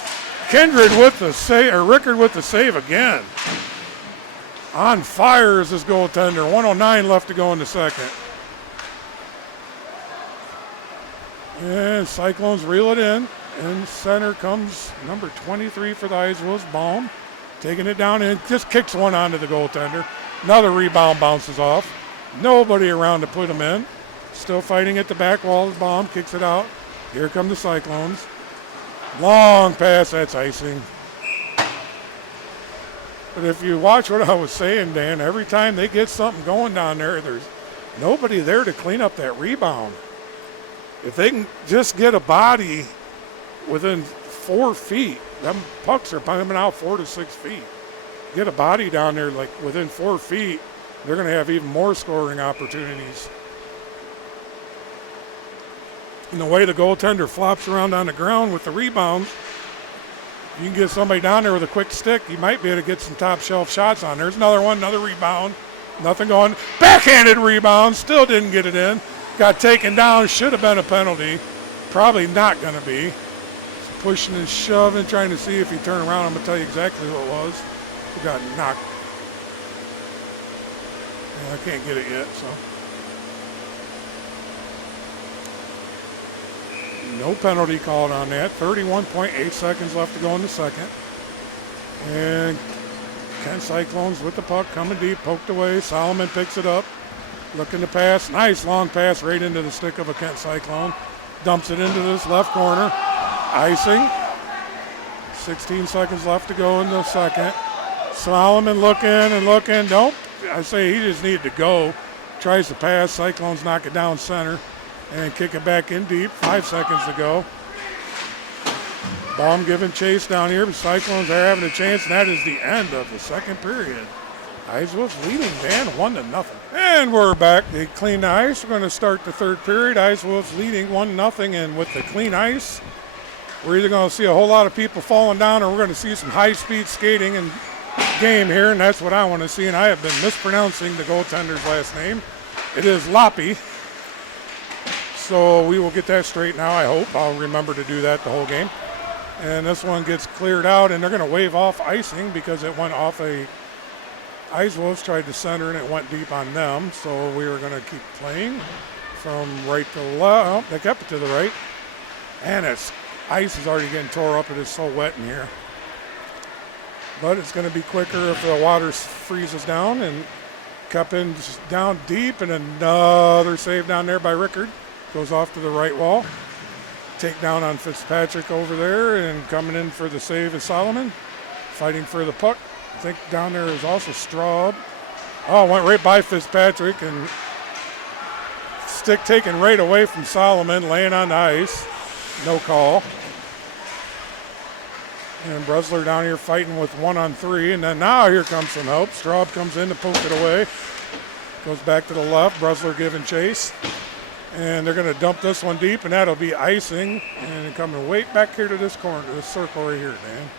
Kindred with the save, or Rickard with the save again. On fire is this goaltender. 1:09 left to go in the second. And Cyclones reel it in. And center comes number 23 for the Ice Wolves, Baum. Taking it down and just kicks one onto the goaltender. Another rebound bounces off. Nobody around to put him in. Still fighting at the back wall. Baum kicks it out. Here come the Cyclones. Long pass, that's icing. But if you watch what I was saying, Dan, every time they get something going down there, there's nobody there to clean up that rebound. If they can just get a body within 4 feet, them pucks are coming out 4 to 6 feet. Get a body down there like within 4 feet, they're going to have even more scoring opportunities. And the way the goaltender flops around on the ground with the rebounds, you can get somebody down there with a quick stick, you might be able to get some top shelf shots on. There's another one, another rebound. Nothing going. Backhanded rebound, still didn't get it in. Got taken down, should have been a penalty. Probably not going to be. Pushing and shoving, trying to see if he turned around. I'm going to tell you exactly what it was. He got knocked. I can't get it yet, so. No penalty called on that. 31.8 seconds left to go in the second. And Kent Cyclones with the puck, coming deep, poked away. Solomon picks it up, looking to pass. Nice long pass right into the stick of a Kent Cyclone. Dumps it into this left corner. Icing. 16 seconds left to go in the second. Solomon looking and looking. Nope. I say he just needed to go. Tries to pass. Cyclones knock it down center and kick it back in deep. 5 seconds to go. Baum giving chase down here, but Cyclones are having a chance, and that is the end of the second period. Ice Wolves leading, Dan, 1-0. And we're back. They clean the ice. We're going to start the third period. Ice Wolves leading 1-0, and with the clean ice, we're either going to see a whole lot of people falling down or we're going to see some high-speed skating and game here, and that's what I want to see. And I have been mispronouncing the goaltender's last name. It is Loppy. So we will get that straight now, I hope. I'll remember to do that the whole game. And this one gets cleared out, and they're going to wave off icing because it went off a Ice Wolves tried to center, and it went deep on them. So we are going to keep playing from right to left. Oh, they kept it to the right. And it's ice is already getting tore up. It is so wet in here. But it's going to be quicker if the water freezes down, and kept in down deep, and another save down there by Rickard. Goes off to the right wall. Takedown on Fitzpatrick over there, and coming in for the save is Solomon. Fighting for the puck. I think down there is also Straub. Oh, went right by Fitzpatrick, and stick taken right away from Solomon, laying on the ice. No call. And Bresler down here fighting with 1-on-3, and then now here comes some help. Straub comes in to poke it away. Goes back to the left. Bresler giving chase. And they're going to dump this one deep, and that'll be icing. And coming way back here to this corner, to this circle right here, Dan.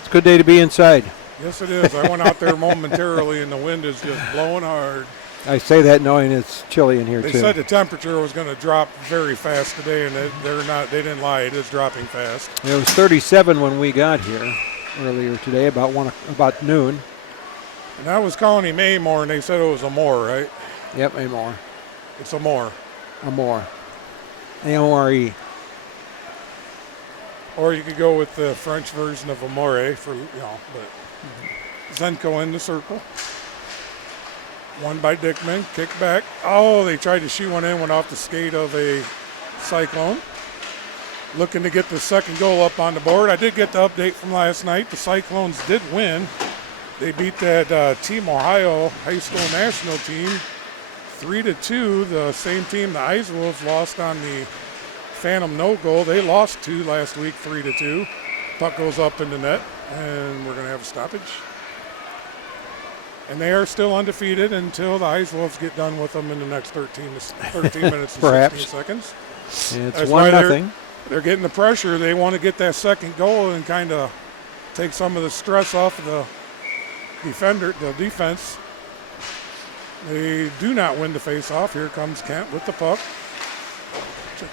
It's a good day to be inside. Yes, it is. I went out there momentarily, and the wind is just blowing hard. I say that knowing it's chilly in here, They too. said the temperature was going to drop very fast today, and they didn't lie. It is dropping fast. It was 37 when we got here earlier today, about noon. And I was calling him Amore, and they said it was Amore, right? Yep, Amore. It's Amore. Amore. A-M-O-R-E. Or you could go with the French version of Amore but Zenko in the circle. One by Dickman, kick back. Oh, they tried to shoot one in, went off the skate of a Cyclone. Looking to get the second goal up on the board. I did get the update from last night. The Cyclones did win. They beat that Team Ohio high school national team 3-2. The same team the Ice Wolves lost on the Phantom no goal. They lost 2 last week, 3-2. Puck goes up in the net, and we're going to have a stoppage. And they are still undefeated until the Ice Wolves get done with them in the next 13 minutes and 16 seconds. It's 1-0. They're getting the pressure. They want to get that second goal and kind of take some of the stress off of the defense. They do not win the face-off. Here comes Kent with the puck.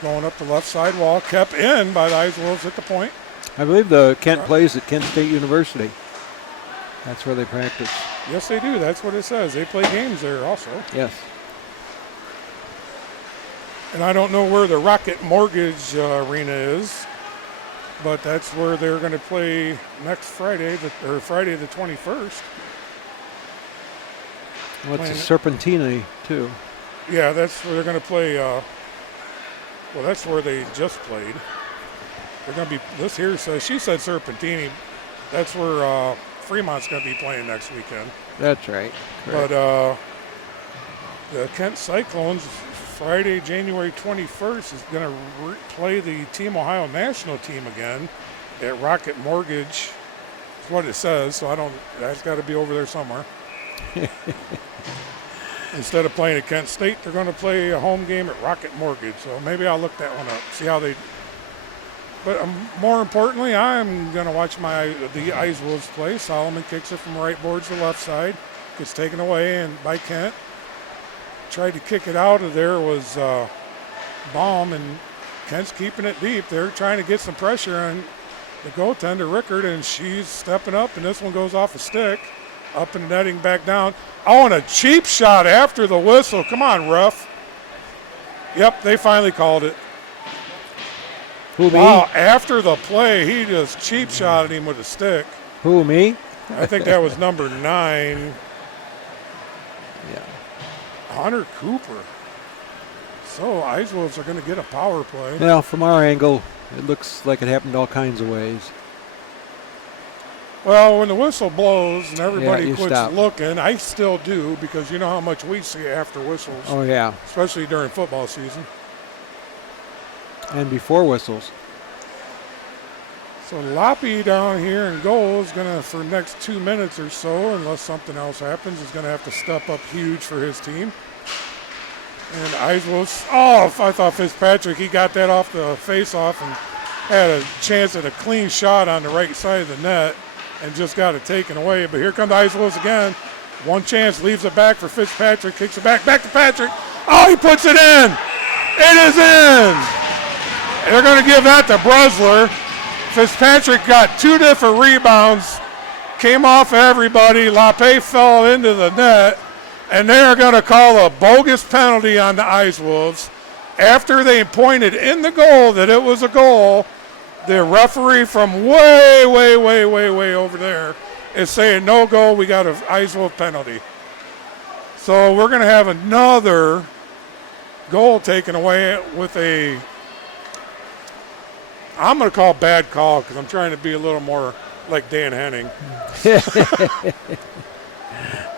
Going up the left side wall, kept in by the Ice Wolves at the point. I believe the Kent plays at Kent State University. That's where they practice. Yes, they do. That's what it says. They play games there also. Yes. And I don't know where the Rocket Mortgage Arena is, but that's where they're going to play next Friday, Friday the 21st. Well, it's a Serpentini, too. Yeah, that's where they're going to play. Well, that's where they just played. They're going to be, this here says, she said Serpentini. That's where Fremont's going to be playing next weekend. That's right. Correct. But the Kent Cyclones, Friday, January 21st, is going to play the Team Ohio national team again at Rocket Mortgage. That's what it says, so that's got to be over there somewhere. Instead of playing at Kent State, they're going to play a home game at Rocket Mortgage. So maybe I'll look that one up, see how they. But more importantly, I'm going to watch the Ice Wolves play. Solomon kicks it from right boards to left side, gets taken away and by Kent. Tried to kick it out of there was Baum, and Kent's keeping it deep. They're trying to get some pressure on the goaltender, Rickard, and she's stepping up, and this one goes off a stick. Up and netting back down. Oh, and a cheap shot after the whistle. Come on, ref. Yep, they finally called it. Who, me? Wow, after the play, he just cheap shotted him with a stick. Who, me? I think that was number 9. Yeah. Hunter Cooper. So, Ice Wolves are going to get a power play. Well, from our angle, it looks like it happened all kinds of ways. Well, when the whistle blows and everybody quits stop. looking, I still do, because you know how much we see after whistles. Oh, yeah. Especially during football season. And before whistles. So Loppy down here in goal is going to, for the next 2 minutes or so, unless something else happens, is going to have to step up huge for his team. And Ice Wolves, I thought Fitzpatrick, he got that off the face-off and had a chance at a clean shot on the right side of the net and just got it taken away. But here come the Ice Wolves again. One chance, leaves it back for Fitzpatrick, kicks it back to Patrick. Oh, he puts it in. It is in. And they're going to give that to Bresler. Fitzpatrick got 2 different rebounds, came off everybody. Lappe fell into the net, and they're going to call a bogus penalty on the Ice Wolves. After they pointed in the goal that it was a goal, the referee from way over there is saying no goal, we got an Ice Wolf penalty. So we're going to have another goal taken away with I'm going to call bad call because I'm trying to be a little more like Dan Henning.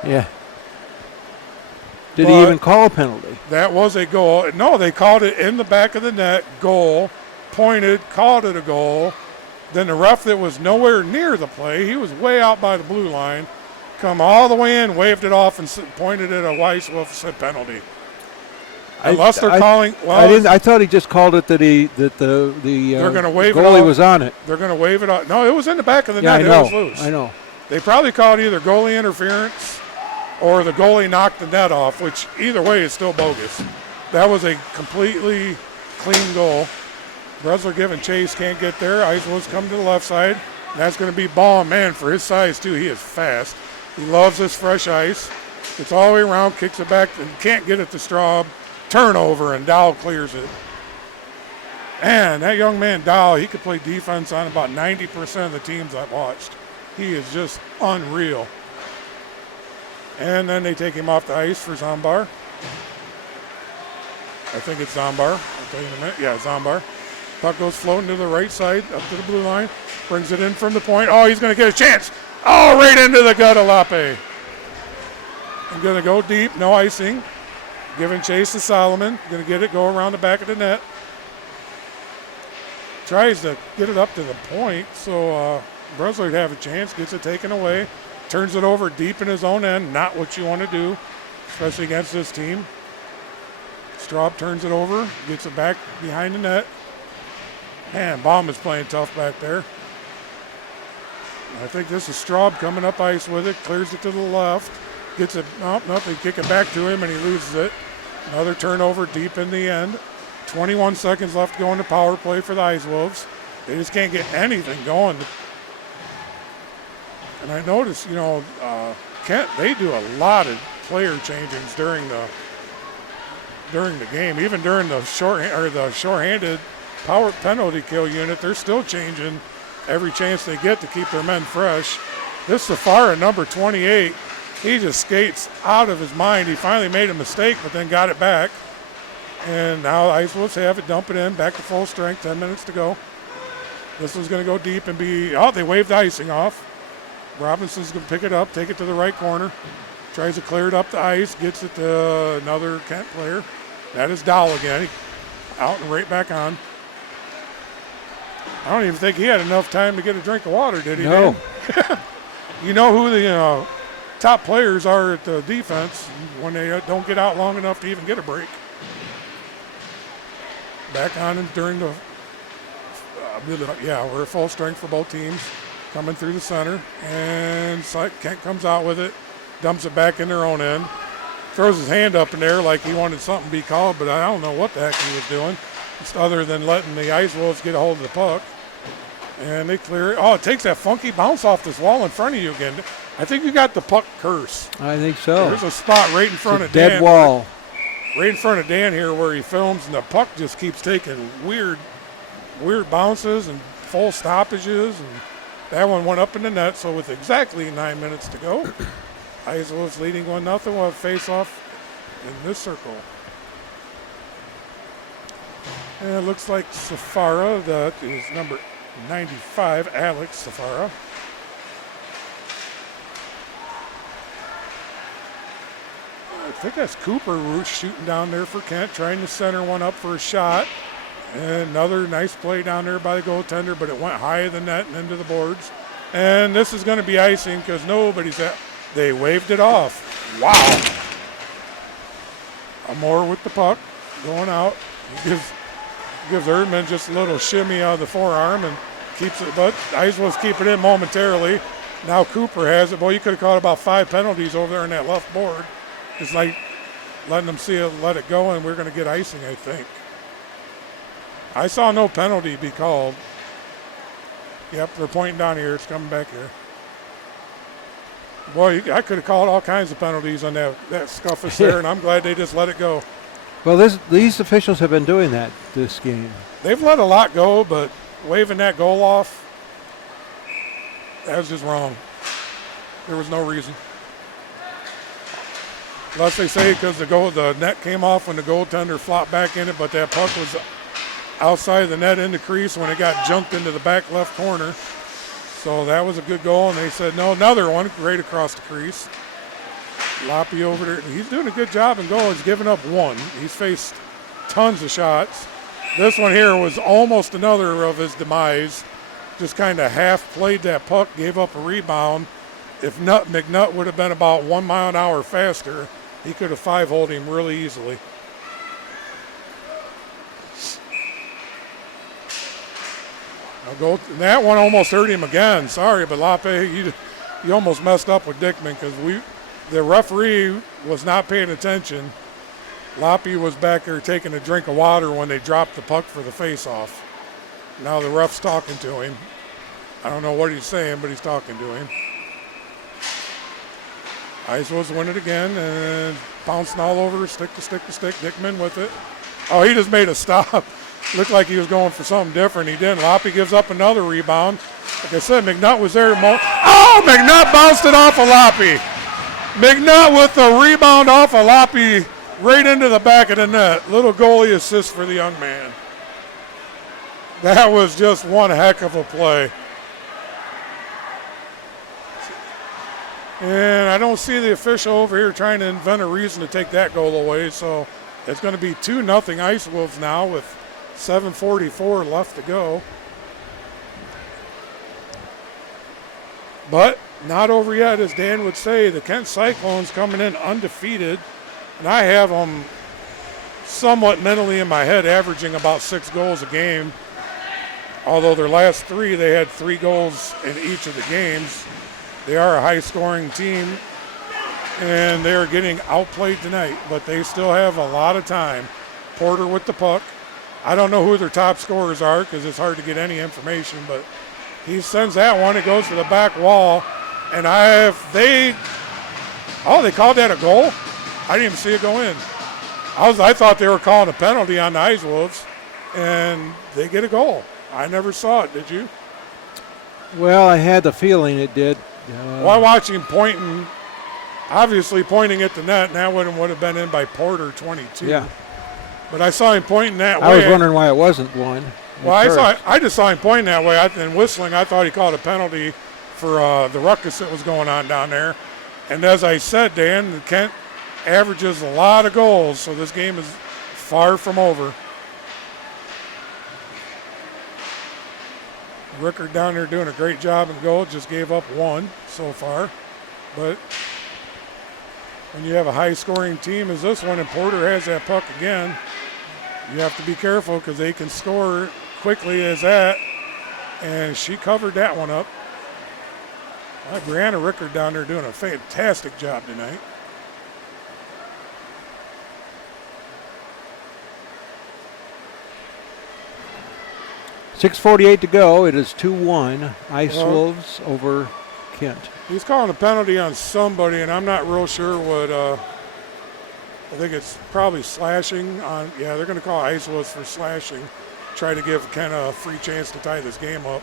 Yeah. Did he even call a penalty? That was a goal. No, they called it in the back of the net, goal, pointed, called it a goal. Then the ref that was nowhere near the play, he was way out by the blue line, come all the way in, waved it off, and pointed at a Weiss Wolf, said penalty. Unless they're calling. Well, I thought he just called it that the they're going to wave goalie it off. was on it. They're going to wave it off. No, it was in the back of the Yeah, net. I know. It was loose. I know. They probably called either goalie interference or the goalie knocked the net off, which either way is still bogus. That was a completely clean goal. Bresler giving chase, can't get there. Ice Wolves come to the left side. And that's going to be Baum. Man, for his size, too, he is fast. He loves this fresh ice. Gets all the way around, kicks it back, and can't get it to Straub. Turnover, and Dow clears it. Man, that young man, Dow, he could play defense on about 90% of the teams I've watched. He is just unreal. And then they take him off the ice for Zombar. I think it's Zombar. I'll tell you in a minute. Yeah, Zombar. Puck goes floating to the right side, up to the blue line. Brings it in from the point. Oh, he's going to get a chance. Oh, right into the gut of Lape. I'm going to go deep. No icing. Giving chase to Solomon. Going to get it, go around the back of the net. Tries to get it up to the point, so Brunswick have a chance. Gets it taken away. Turns it over deep in his own end. Not what you want to do, especially against this team. Straub turns it over. Gets it back behind the net. Man, Baum is playing tough back there. I think this is Straub coming up ice with it. Clears it to the left. Gets it. They kick it back to him, and he loses it. Another turnover deep in the end. 21 seconds left going to power play for the Ice Wolves. They just can't get anything going. And I noticed, Kent, they do a lot of player changings during the game. Even during the shorthanded power penalty kill unit, they're still changing every chance they get to keep their men fresh. This Safara, number 28, he just skates out of his mind. He finally made a mistake, but then got it back. And now Ice Wolves have it, dump it in, back to full strength, 10 minutes to go. This one's going to go deep and they waved the icing off. Robinson's going to pick it up, take it to the right corner. Tries to clear it up the ice, gets it to another Kent player. That is Dow again. Out and right back on. I don't even think he had enough time to get a drink of water, did he? No. You know who the top players are at the defense when they don't get out long enough to even get a break. Back on during the, we're at full strength for both teams. Coming through the center, and Kent comes out with it, dumps it back in their own end, throws his hand up in there like he wanted something to be called, but I don't know what the heck he was doing, just other than letting the Ice Wolves get a hold of the puck. And they clear it. Oh, it takes that funky bounce off this wall in front of you again. I think you got the puck curse. I think so. There's a spot right in front of Dan. Dead wall. Right in front of Dan here where he films, and the puck just keeps taking weird bounces and full stoppages, and that one went up in the net. So with exactly 9 minutes to go, Ice Wolves leading 1-0. We'll have face off in this circle. And it looks like Safara, that is number 95, Alex Safara. I think that's Cooper shooting down there for Kent, trying to center one up for a shot. And another nice play down there by the goaltender, but it went high of the net and into the boards. And this is going to be icing because they waved it off. Wow. Amore with the puck, going out. He gives Erdman just a little shimmy out of the forearm and keeps it, but Ice Wolves keep it in momentarily. Now Cooper has it. Boy, you could have caught about 5 penalties over there on that left board. Just like letting them see it, let it go, and we're going to get icing, I think. I saw no penalty be called. Yep, they're pointing down here. It's coming back here. Boy, I could have called all kinds of penalties on that scuffus there, and I'm glad they just let it go. Well, these officials have been doing that this game. They've let a lot go, but waving that goal off, that was just wrong. There was no reason. Unless they say because the net came off when the goaltender flopped back in it, but that puck was outside the net in the crease when it got junked into the back left corner. So that was a good goal, and they said, no, another one right across the crease. Loppy over there. He's doing a good job in goal. He's given up one. He's faced tons of shots. This one here was almost another of his demise. Just kind of half played that puck, gave up a rebound. If McNutt would have been about 1 mile an hour faster, he could have 5-holed him really easily. That one almost hurt him again. Sorry, but Lape, you almost messed up with Dickman because the referee was not paying attention. Lape was back there taking a drink of water when they dropped the puck for the face-off. Now the ref's talking to him. I don't know what he's saying, but he's talking to him. Ice Wolves win it again and bouncing all over, stick to stick to stick. Dickman with it. Oh, he just made a stop. Looked like he was going for something different. He didn't. Loppy gives up another rebound. Like I said, McNutt was there. McNutt bounced it off of Loppy. McNutt with the rebound off of Loppy right into the back of the net. Little goalie assist for the young man. That was just one heck of a play. And I don't see the official over here trying to invent a reason to take that goal away. So it's going to be 2-0 Ice Wolves now with 7:44 left to go. But not over yet, as Dan would say. The Kent Cyclones coming in undefeated. And I have them somewhat mentally in my head averaging about 6 goals a game. Although their last 3, they had 3 goals in each of the games. They are a high-scoring team, and they are getting outplayed tonight, but they still have a lot of time. Porter with the puck. I don't know who their top scorers are because it's hard to get any information, but he sends that one. It goes to the back wall, and they called that a goal? I didn't even see it go in. I thought they were calling a penalty on the Ice Wolves, and they get a goal. I never saw it. Did you? Well, I had the feeling it did. While watching pointing, obviously pointing at the net, and that would have been in by Porter, 22. Yeah. But I saw him pointing that way. I was wondering why it wasn't one. Well, I just saw him pointing that way and whistling. I thought he called a penalty for the ruckus that was going on down there. And as I said, Dan, Kent averages a lot of goals, so this game is far from over. Rickard down there doing a great job in goal. Just gave up 1 so far. But when you have a high-scoring team as this one and Porter has that puck again, you have to be careful because they can score quickly as that. And she covered that one up. Brianna Rickard down there doing a fantastic job tonight. .6:48 to go. It is 2-1. Ice Wolves over Kent. He's calling a penalty on somebody, and I'm not real sure what. I think it's probably slashing on. Yeah, they're going to call Ice Wolves for slashing. Try to give Kent a free chance to tie this game up.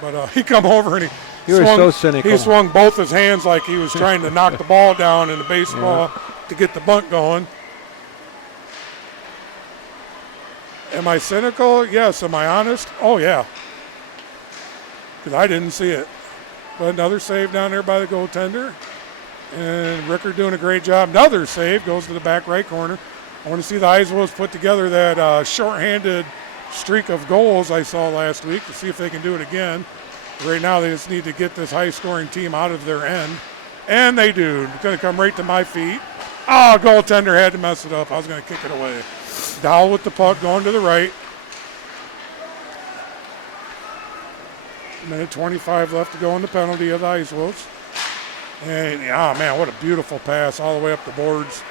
But he come over and he was so cynical. He swung both his hands like he was trying to knock the ball down in the baseball to get the bunt going. Am I cynical? Yes. Am I honest? Oh, yeah. Because I didn't see it. But another save down there by the goaltender. And Rickard doing a great job. Another save goes to the back right corner. I want to see the Ice Wolves put together that shorthanded streak of goals I saw last week to see if they can do it again. Right now they just need to get this high-scoring team out of their end. And they do. It's going to come right to my feet. Oh, goaltender had to mess it up. I was going to kick it away. Dowell with the puck going to the right. Minute 25 left to go in the penalty of the Ice Wolves. And, oh, man, what a beautiful pass all the way up the boards.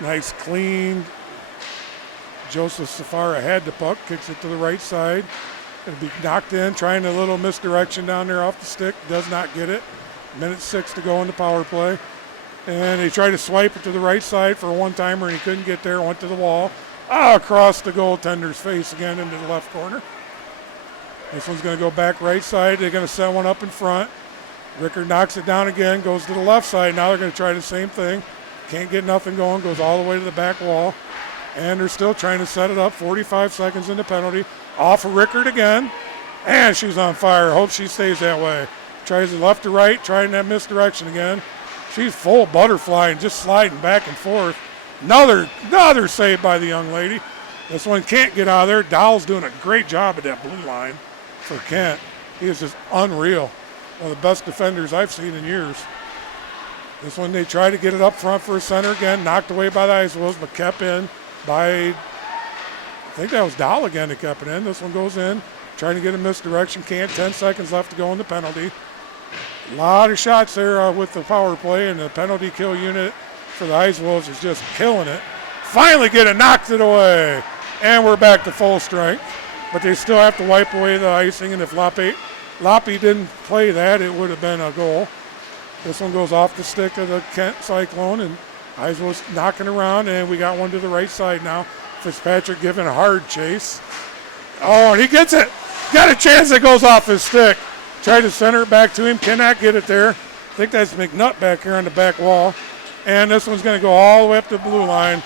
Nice, clean. Joseph Safara had the puck, kicks it to the right side. It'll be knocked in, trying a little misdirection down there off the stick. Does not get it. Minute 6 to go in the power play. And he tried to swipe it to the right side for a one-timer, and he couldn't get there. Went to the wall. Across the goaltender's face again into the left corner. This one's going to go back right side. They're going to set one up in front. Rickard knocks it down again, goes to the left side. Now they're going to try the same thing. Can't get nothing going, goes all the way to the back wall. And they're still trying to set it up. 45 seconds in the penalty. Off of Rickard again. And she's on fire. Hope she stays that way. Tries it left to right, trying that misdirection again. She's full butterfly and just sliding back and forth. Another save by the young lady. This one can't get out of there. Dowell's doing a great job at that blue line for Kent. He is just unreal. One of the best defenders I've seen in years. This one they try to get it up front for a center again. Knocked away by the Ice Wolves, but kept in by, I think that was Dowell again that kept it in. This one goes in. Trying to get a misdirection. Can't. 10 seconds left to go in the penalty. A lot of shots there with the power play, and the penalty kill unit for the Ice Wolves is just killing it. Finally get it, knocked it away. And we're back to full strength. But they still have to wipe away the icing, and if Loppy didn't play that, it would have been a goal. This one goes off the stick of the Kent Cyclone, and Ice Wolves knocking around, and we got one to the right side now. Fitzpatrick giving a hard chase. Oh, and he gets it. Got a chance, it goes off his stick. Tried to center it back to him, cannot get it there. think that's McNutt back here on the back wall. And this one's going to go all the way up to the blue line.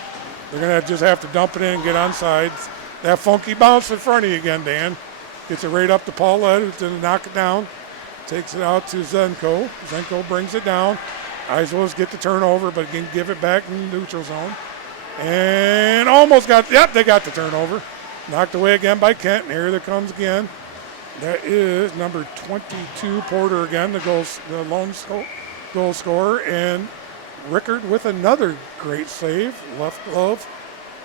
They're going to just have to dump it in and get on sides. That funky bounce in front of you again, Dan. Gets it right up to Paulette, who's going to knock it down. Takes it out to Zenko. Zenko brings it down. Eiswolves get the turnover, but can give it back in the neutral zone. And almost got, they got the turnover. Knocked away again by Kent, and here it comes again. That is number 22, Porter again, the lone goal scorer. And Rickard with another great save. Left glove,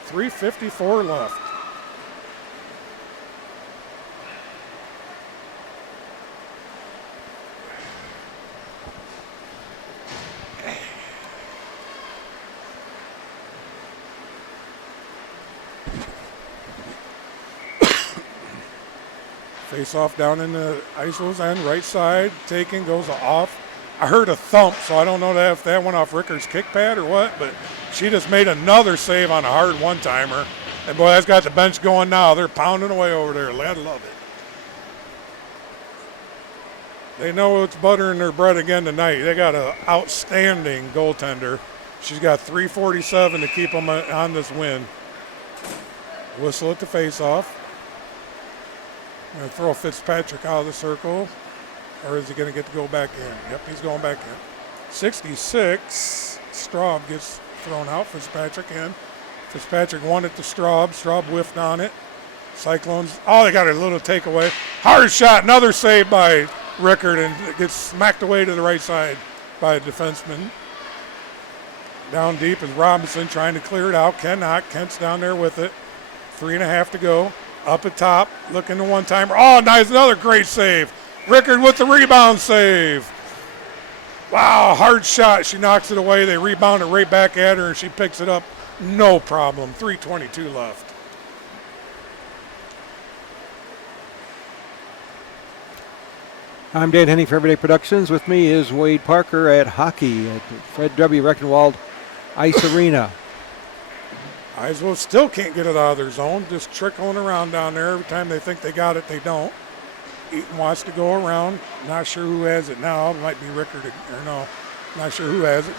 3:54 left. Face off down in the Eiswolves end, right side, taken, goes off. I heard a thump, so I don't know if that went off Rickard's kick pad or what, but she just made another save on a hard one-timer. And boy, that's got the bench going now. They're pounding away over there. I love it. They know it's buttering their bread again tonight. They got an outstanding goaltender. She's got 3:47 to keep them on this win. Whistle at the face-off. Going to throw Fitzpatrick out of the circle, or is he going to get to go back in? Yep, he's going back in. 66, Straub gets thrown out, Fitzpatrick in. Fitzpatrick won it to Straub. Straub whiffed on it. Cyclones, they got a little takeaway. Hard shot, another save by Rickard, and it gets smacked away to the right side by a defenseman. Down deep is Robinson trying to clear it out. Cannot. Kent's down there with it. 3.5 to go. Up at top, looking to one-timer. Oh, nice, another great save. Rickard with the rebound save. Wow, hard shot. She knocks it away. They rebound it right back at her, and she picks it up. No problem. 3:22 left. I'm Dan Henning for Everyday Productions. With me is Wade Parker at hockey at Fred W. Reckenwald Ice Arena. Eiswolves still can't get it out of their zone, just trickling around down there. Every time they think they got it, they don't. Eaton wants to go around. Not sure who has it now. It might be Rickard, or no, not sure who has it.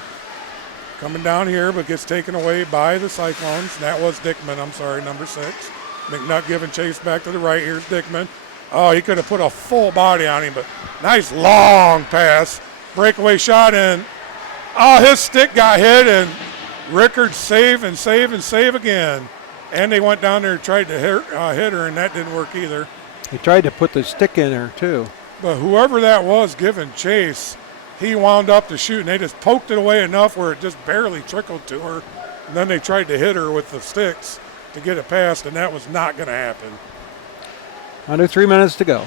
Coming down here, but gets taken away by the Cyclones. That was Dickman, number 6. McNutt giving chase back to the right. Here's Dickman. Oh, he could have put a full body on him, but nice long pass. Breakaway shot, and his stick got hit, and Rickard save again. And they went down there and tried to hit her, and that didn't work either. He tried to put the stick in her, too. But whoever that was giving chase, he wound up to shoot, and they just poked it away enough where it just barely trickled to her. And then they tried to hit her with the sticks to get it past, and that was not going to happen. Under 3 minutes to go.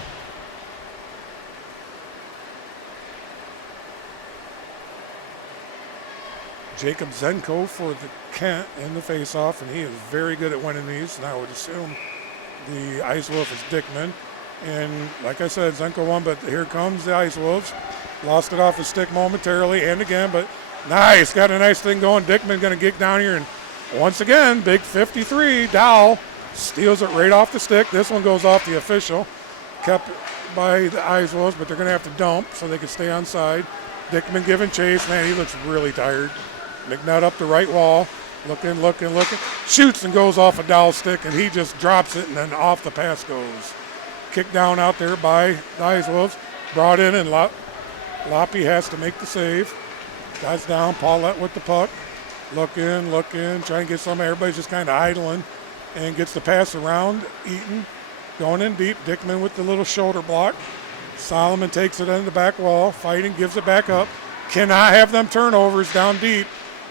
Jacob Zenko for the Kent in the faceoff, and he is very good at winning these. And I would assume the Ice Wolf is Dickman. And like I said, Zenko won, but here comes the Ice Wolves. Lost it off his stick momentarily and again, but nice. Got a nice thing going. Dickman going to get down here, and once again, big 53. Dowell steals it right off the stick. This one goes off the official. Kept by the Ice Wolves, but they're going to have to dump so they can stay on side. Dickman giving chase. Man, he looks really tired. McNutt up the right wall, looking. Shoots and goes off a Dowell stick, and he just drops it, and then off the pass goes. Kicked down out there by the Eiswolves. Brought in, and Loppy has to make the save. Guys down, Paulette with the puck. Looking, trying to get some. Everybody's just kind of idling, and gets the pass around. Eaton going in deep. Dickman with the little shoulder block. Solomon takes it on the back wall, fighting, gives it back up. Cannot have them turnovers down deep,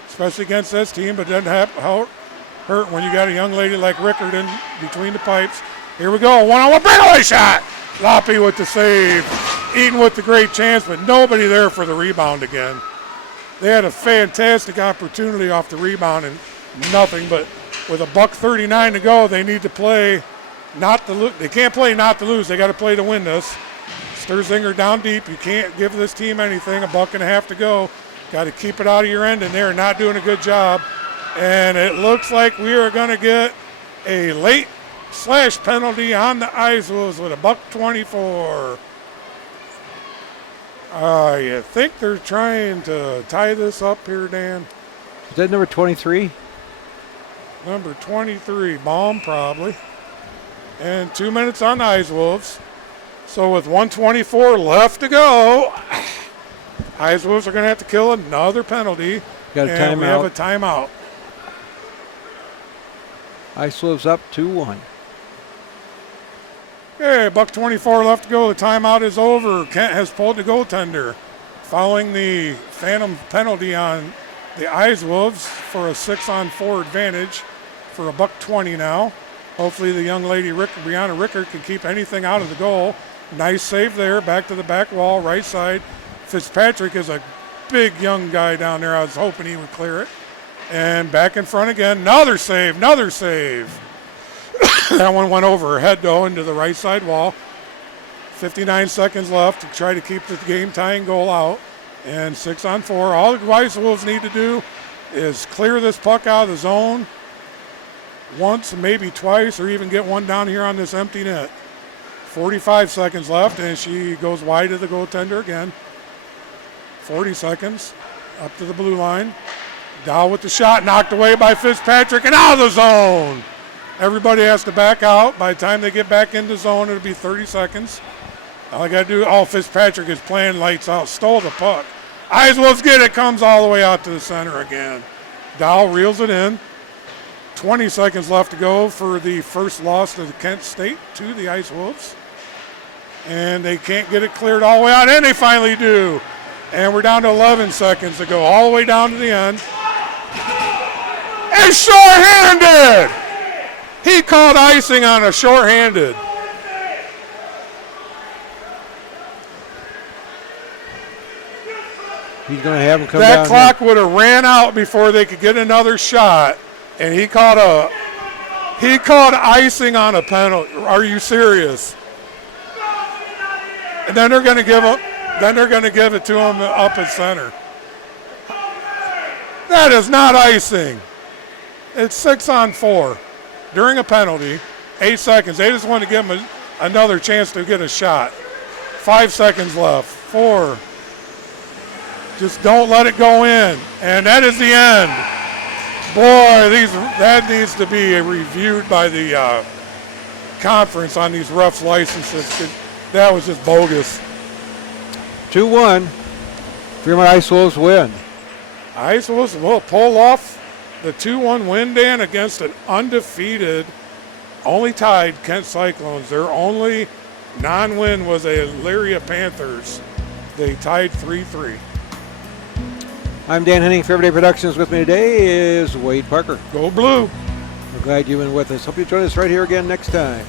especially against this team, but doesn't hurt when you got a young lady like Rickard in between the pipes. Here we go, one-on-one breakaway shot. Loppy with the save. Eaton with the great chance, but nobody there for the rebound again. They had a fantastic opportunity off the rebound and nothing, but with $1:39 to go, they need to play not to lose. They can't play not to lose. They got to play to win this. Sturzinger down deep. You can't give this team anything. $1.50 to go. Got to keep it out of your end, and they're not doing a good job. And it looks like we are going to get a late penalty on the Eiswolves with $1.24. I think they're trying to tie this up here, Dan. Is that number 23? Number 23, Baum probably. And 2 minutes on the Ice Wolves. So with 1:24 left to go, Ice Wolves are going to have to kill another penalty. Got a and we have a timeout. timeout. Ice Wolves up 2-1. Okay, $1:24 left to go. The timeout is over. Kent has pulled the goaltender following the phantom penalty on the Ice Wolves for a 6-on-4 advantage for $1:20 now. Hopefully the young lady, Brianna Rickard, can keep anything out of the goal. Nice save there, back to the back wall, right side. Fitzpatrick is a big young guy down there. I was hoping he would clear it. And back in front again, another save. That one went over her head, though, into the right side wall. 59 seconds left to try to keep the game-tying goal out. And 6-on-4. All the Ice Wolves need to do is clear this puck out of the zone once, maybe twice, or even get one down here on this empty net. 45 seconds left, and she goes wide of the goaltender again. 40 seconds up to the blue line. Dow with the shot, knocked away by Fitzpatrick, and out of the zone. Everybody has to back out. By the time they get back in the zone, it'll be 30 seconds. All I got to do, Fitzpatrick is playing lights out, stole the puck. Ice Wolves get it, comes all the way out to the center again. Dow reels it in. 20 seconds left to go for the first loss of the Kent State to the Ice Wolves. And they can't get it cleared all the way out, and they finally do. And we're down to 11 seconds to go, all the way down to the end. And shorthanded! He called icing on a shorthanded. He's going to have him come down. That clock would have ran out before they could get another shot, and he called icing on a penalty. Are you serious? And then they're going to give it to him up at center. That is not icing. It's 6-on-4 during a penalty. 8 seconds. They just want to give him another chance to get a shot. 5 seconds left. 4. Just don't let it go in. And that is the end. Boy, that needs to be reviewed by the conference on these refs' licenses. That was just bogus. 2-1. Fremont Ice Wolves win. Ice Wolves will pull off the 2-1 win, Dan, against an undefeated, only tied Kent Cyclones. Their only non-win was a Elyria Panthers. They tied 3-3. I'm Dan Henning for Everyday Productions. With me today is Wade Parker. Go Blue. We're glad you've been with us. Hope you join us right here again next time.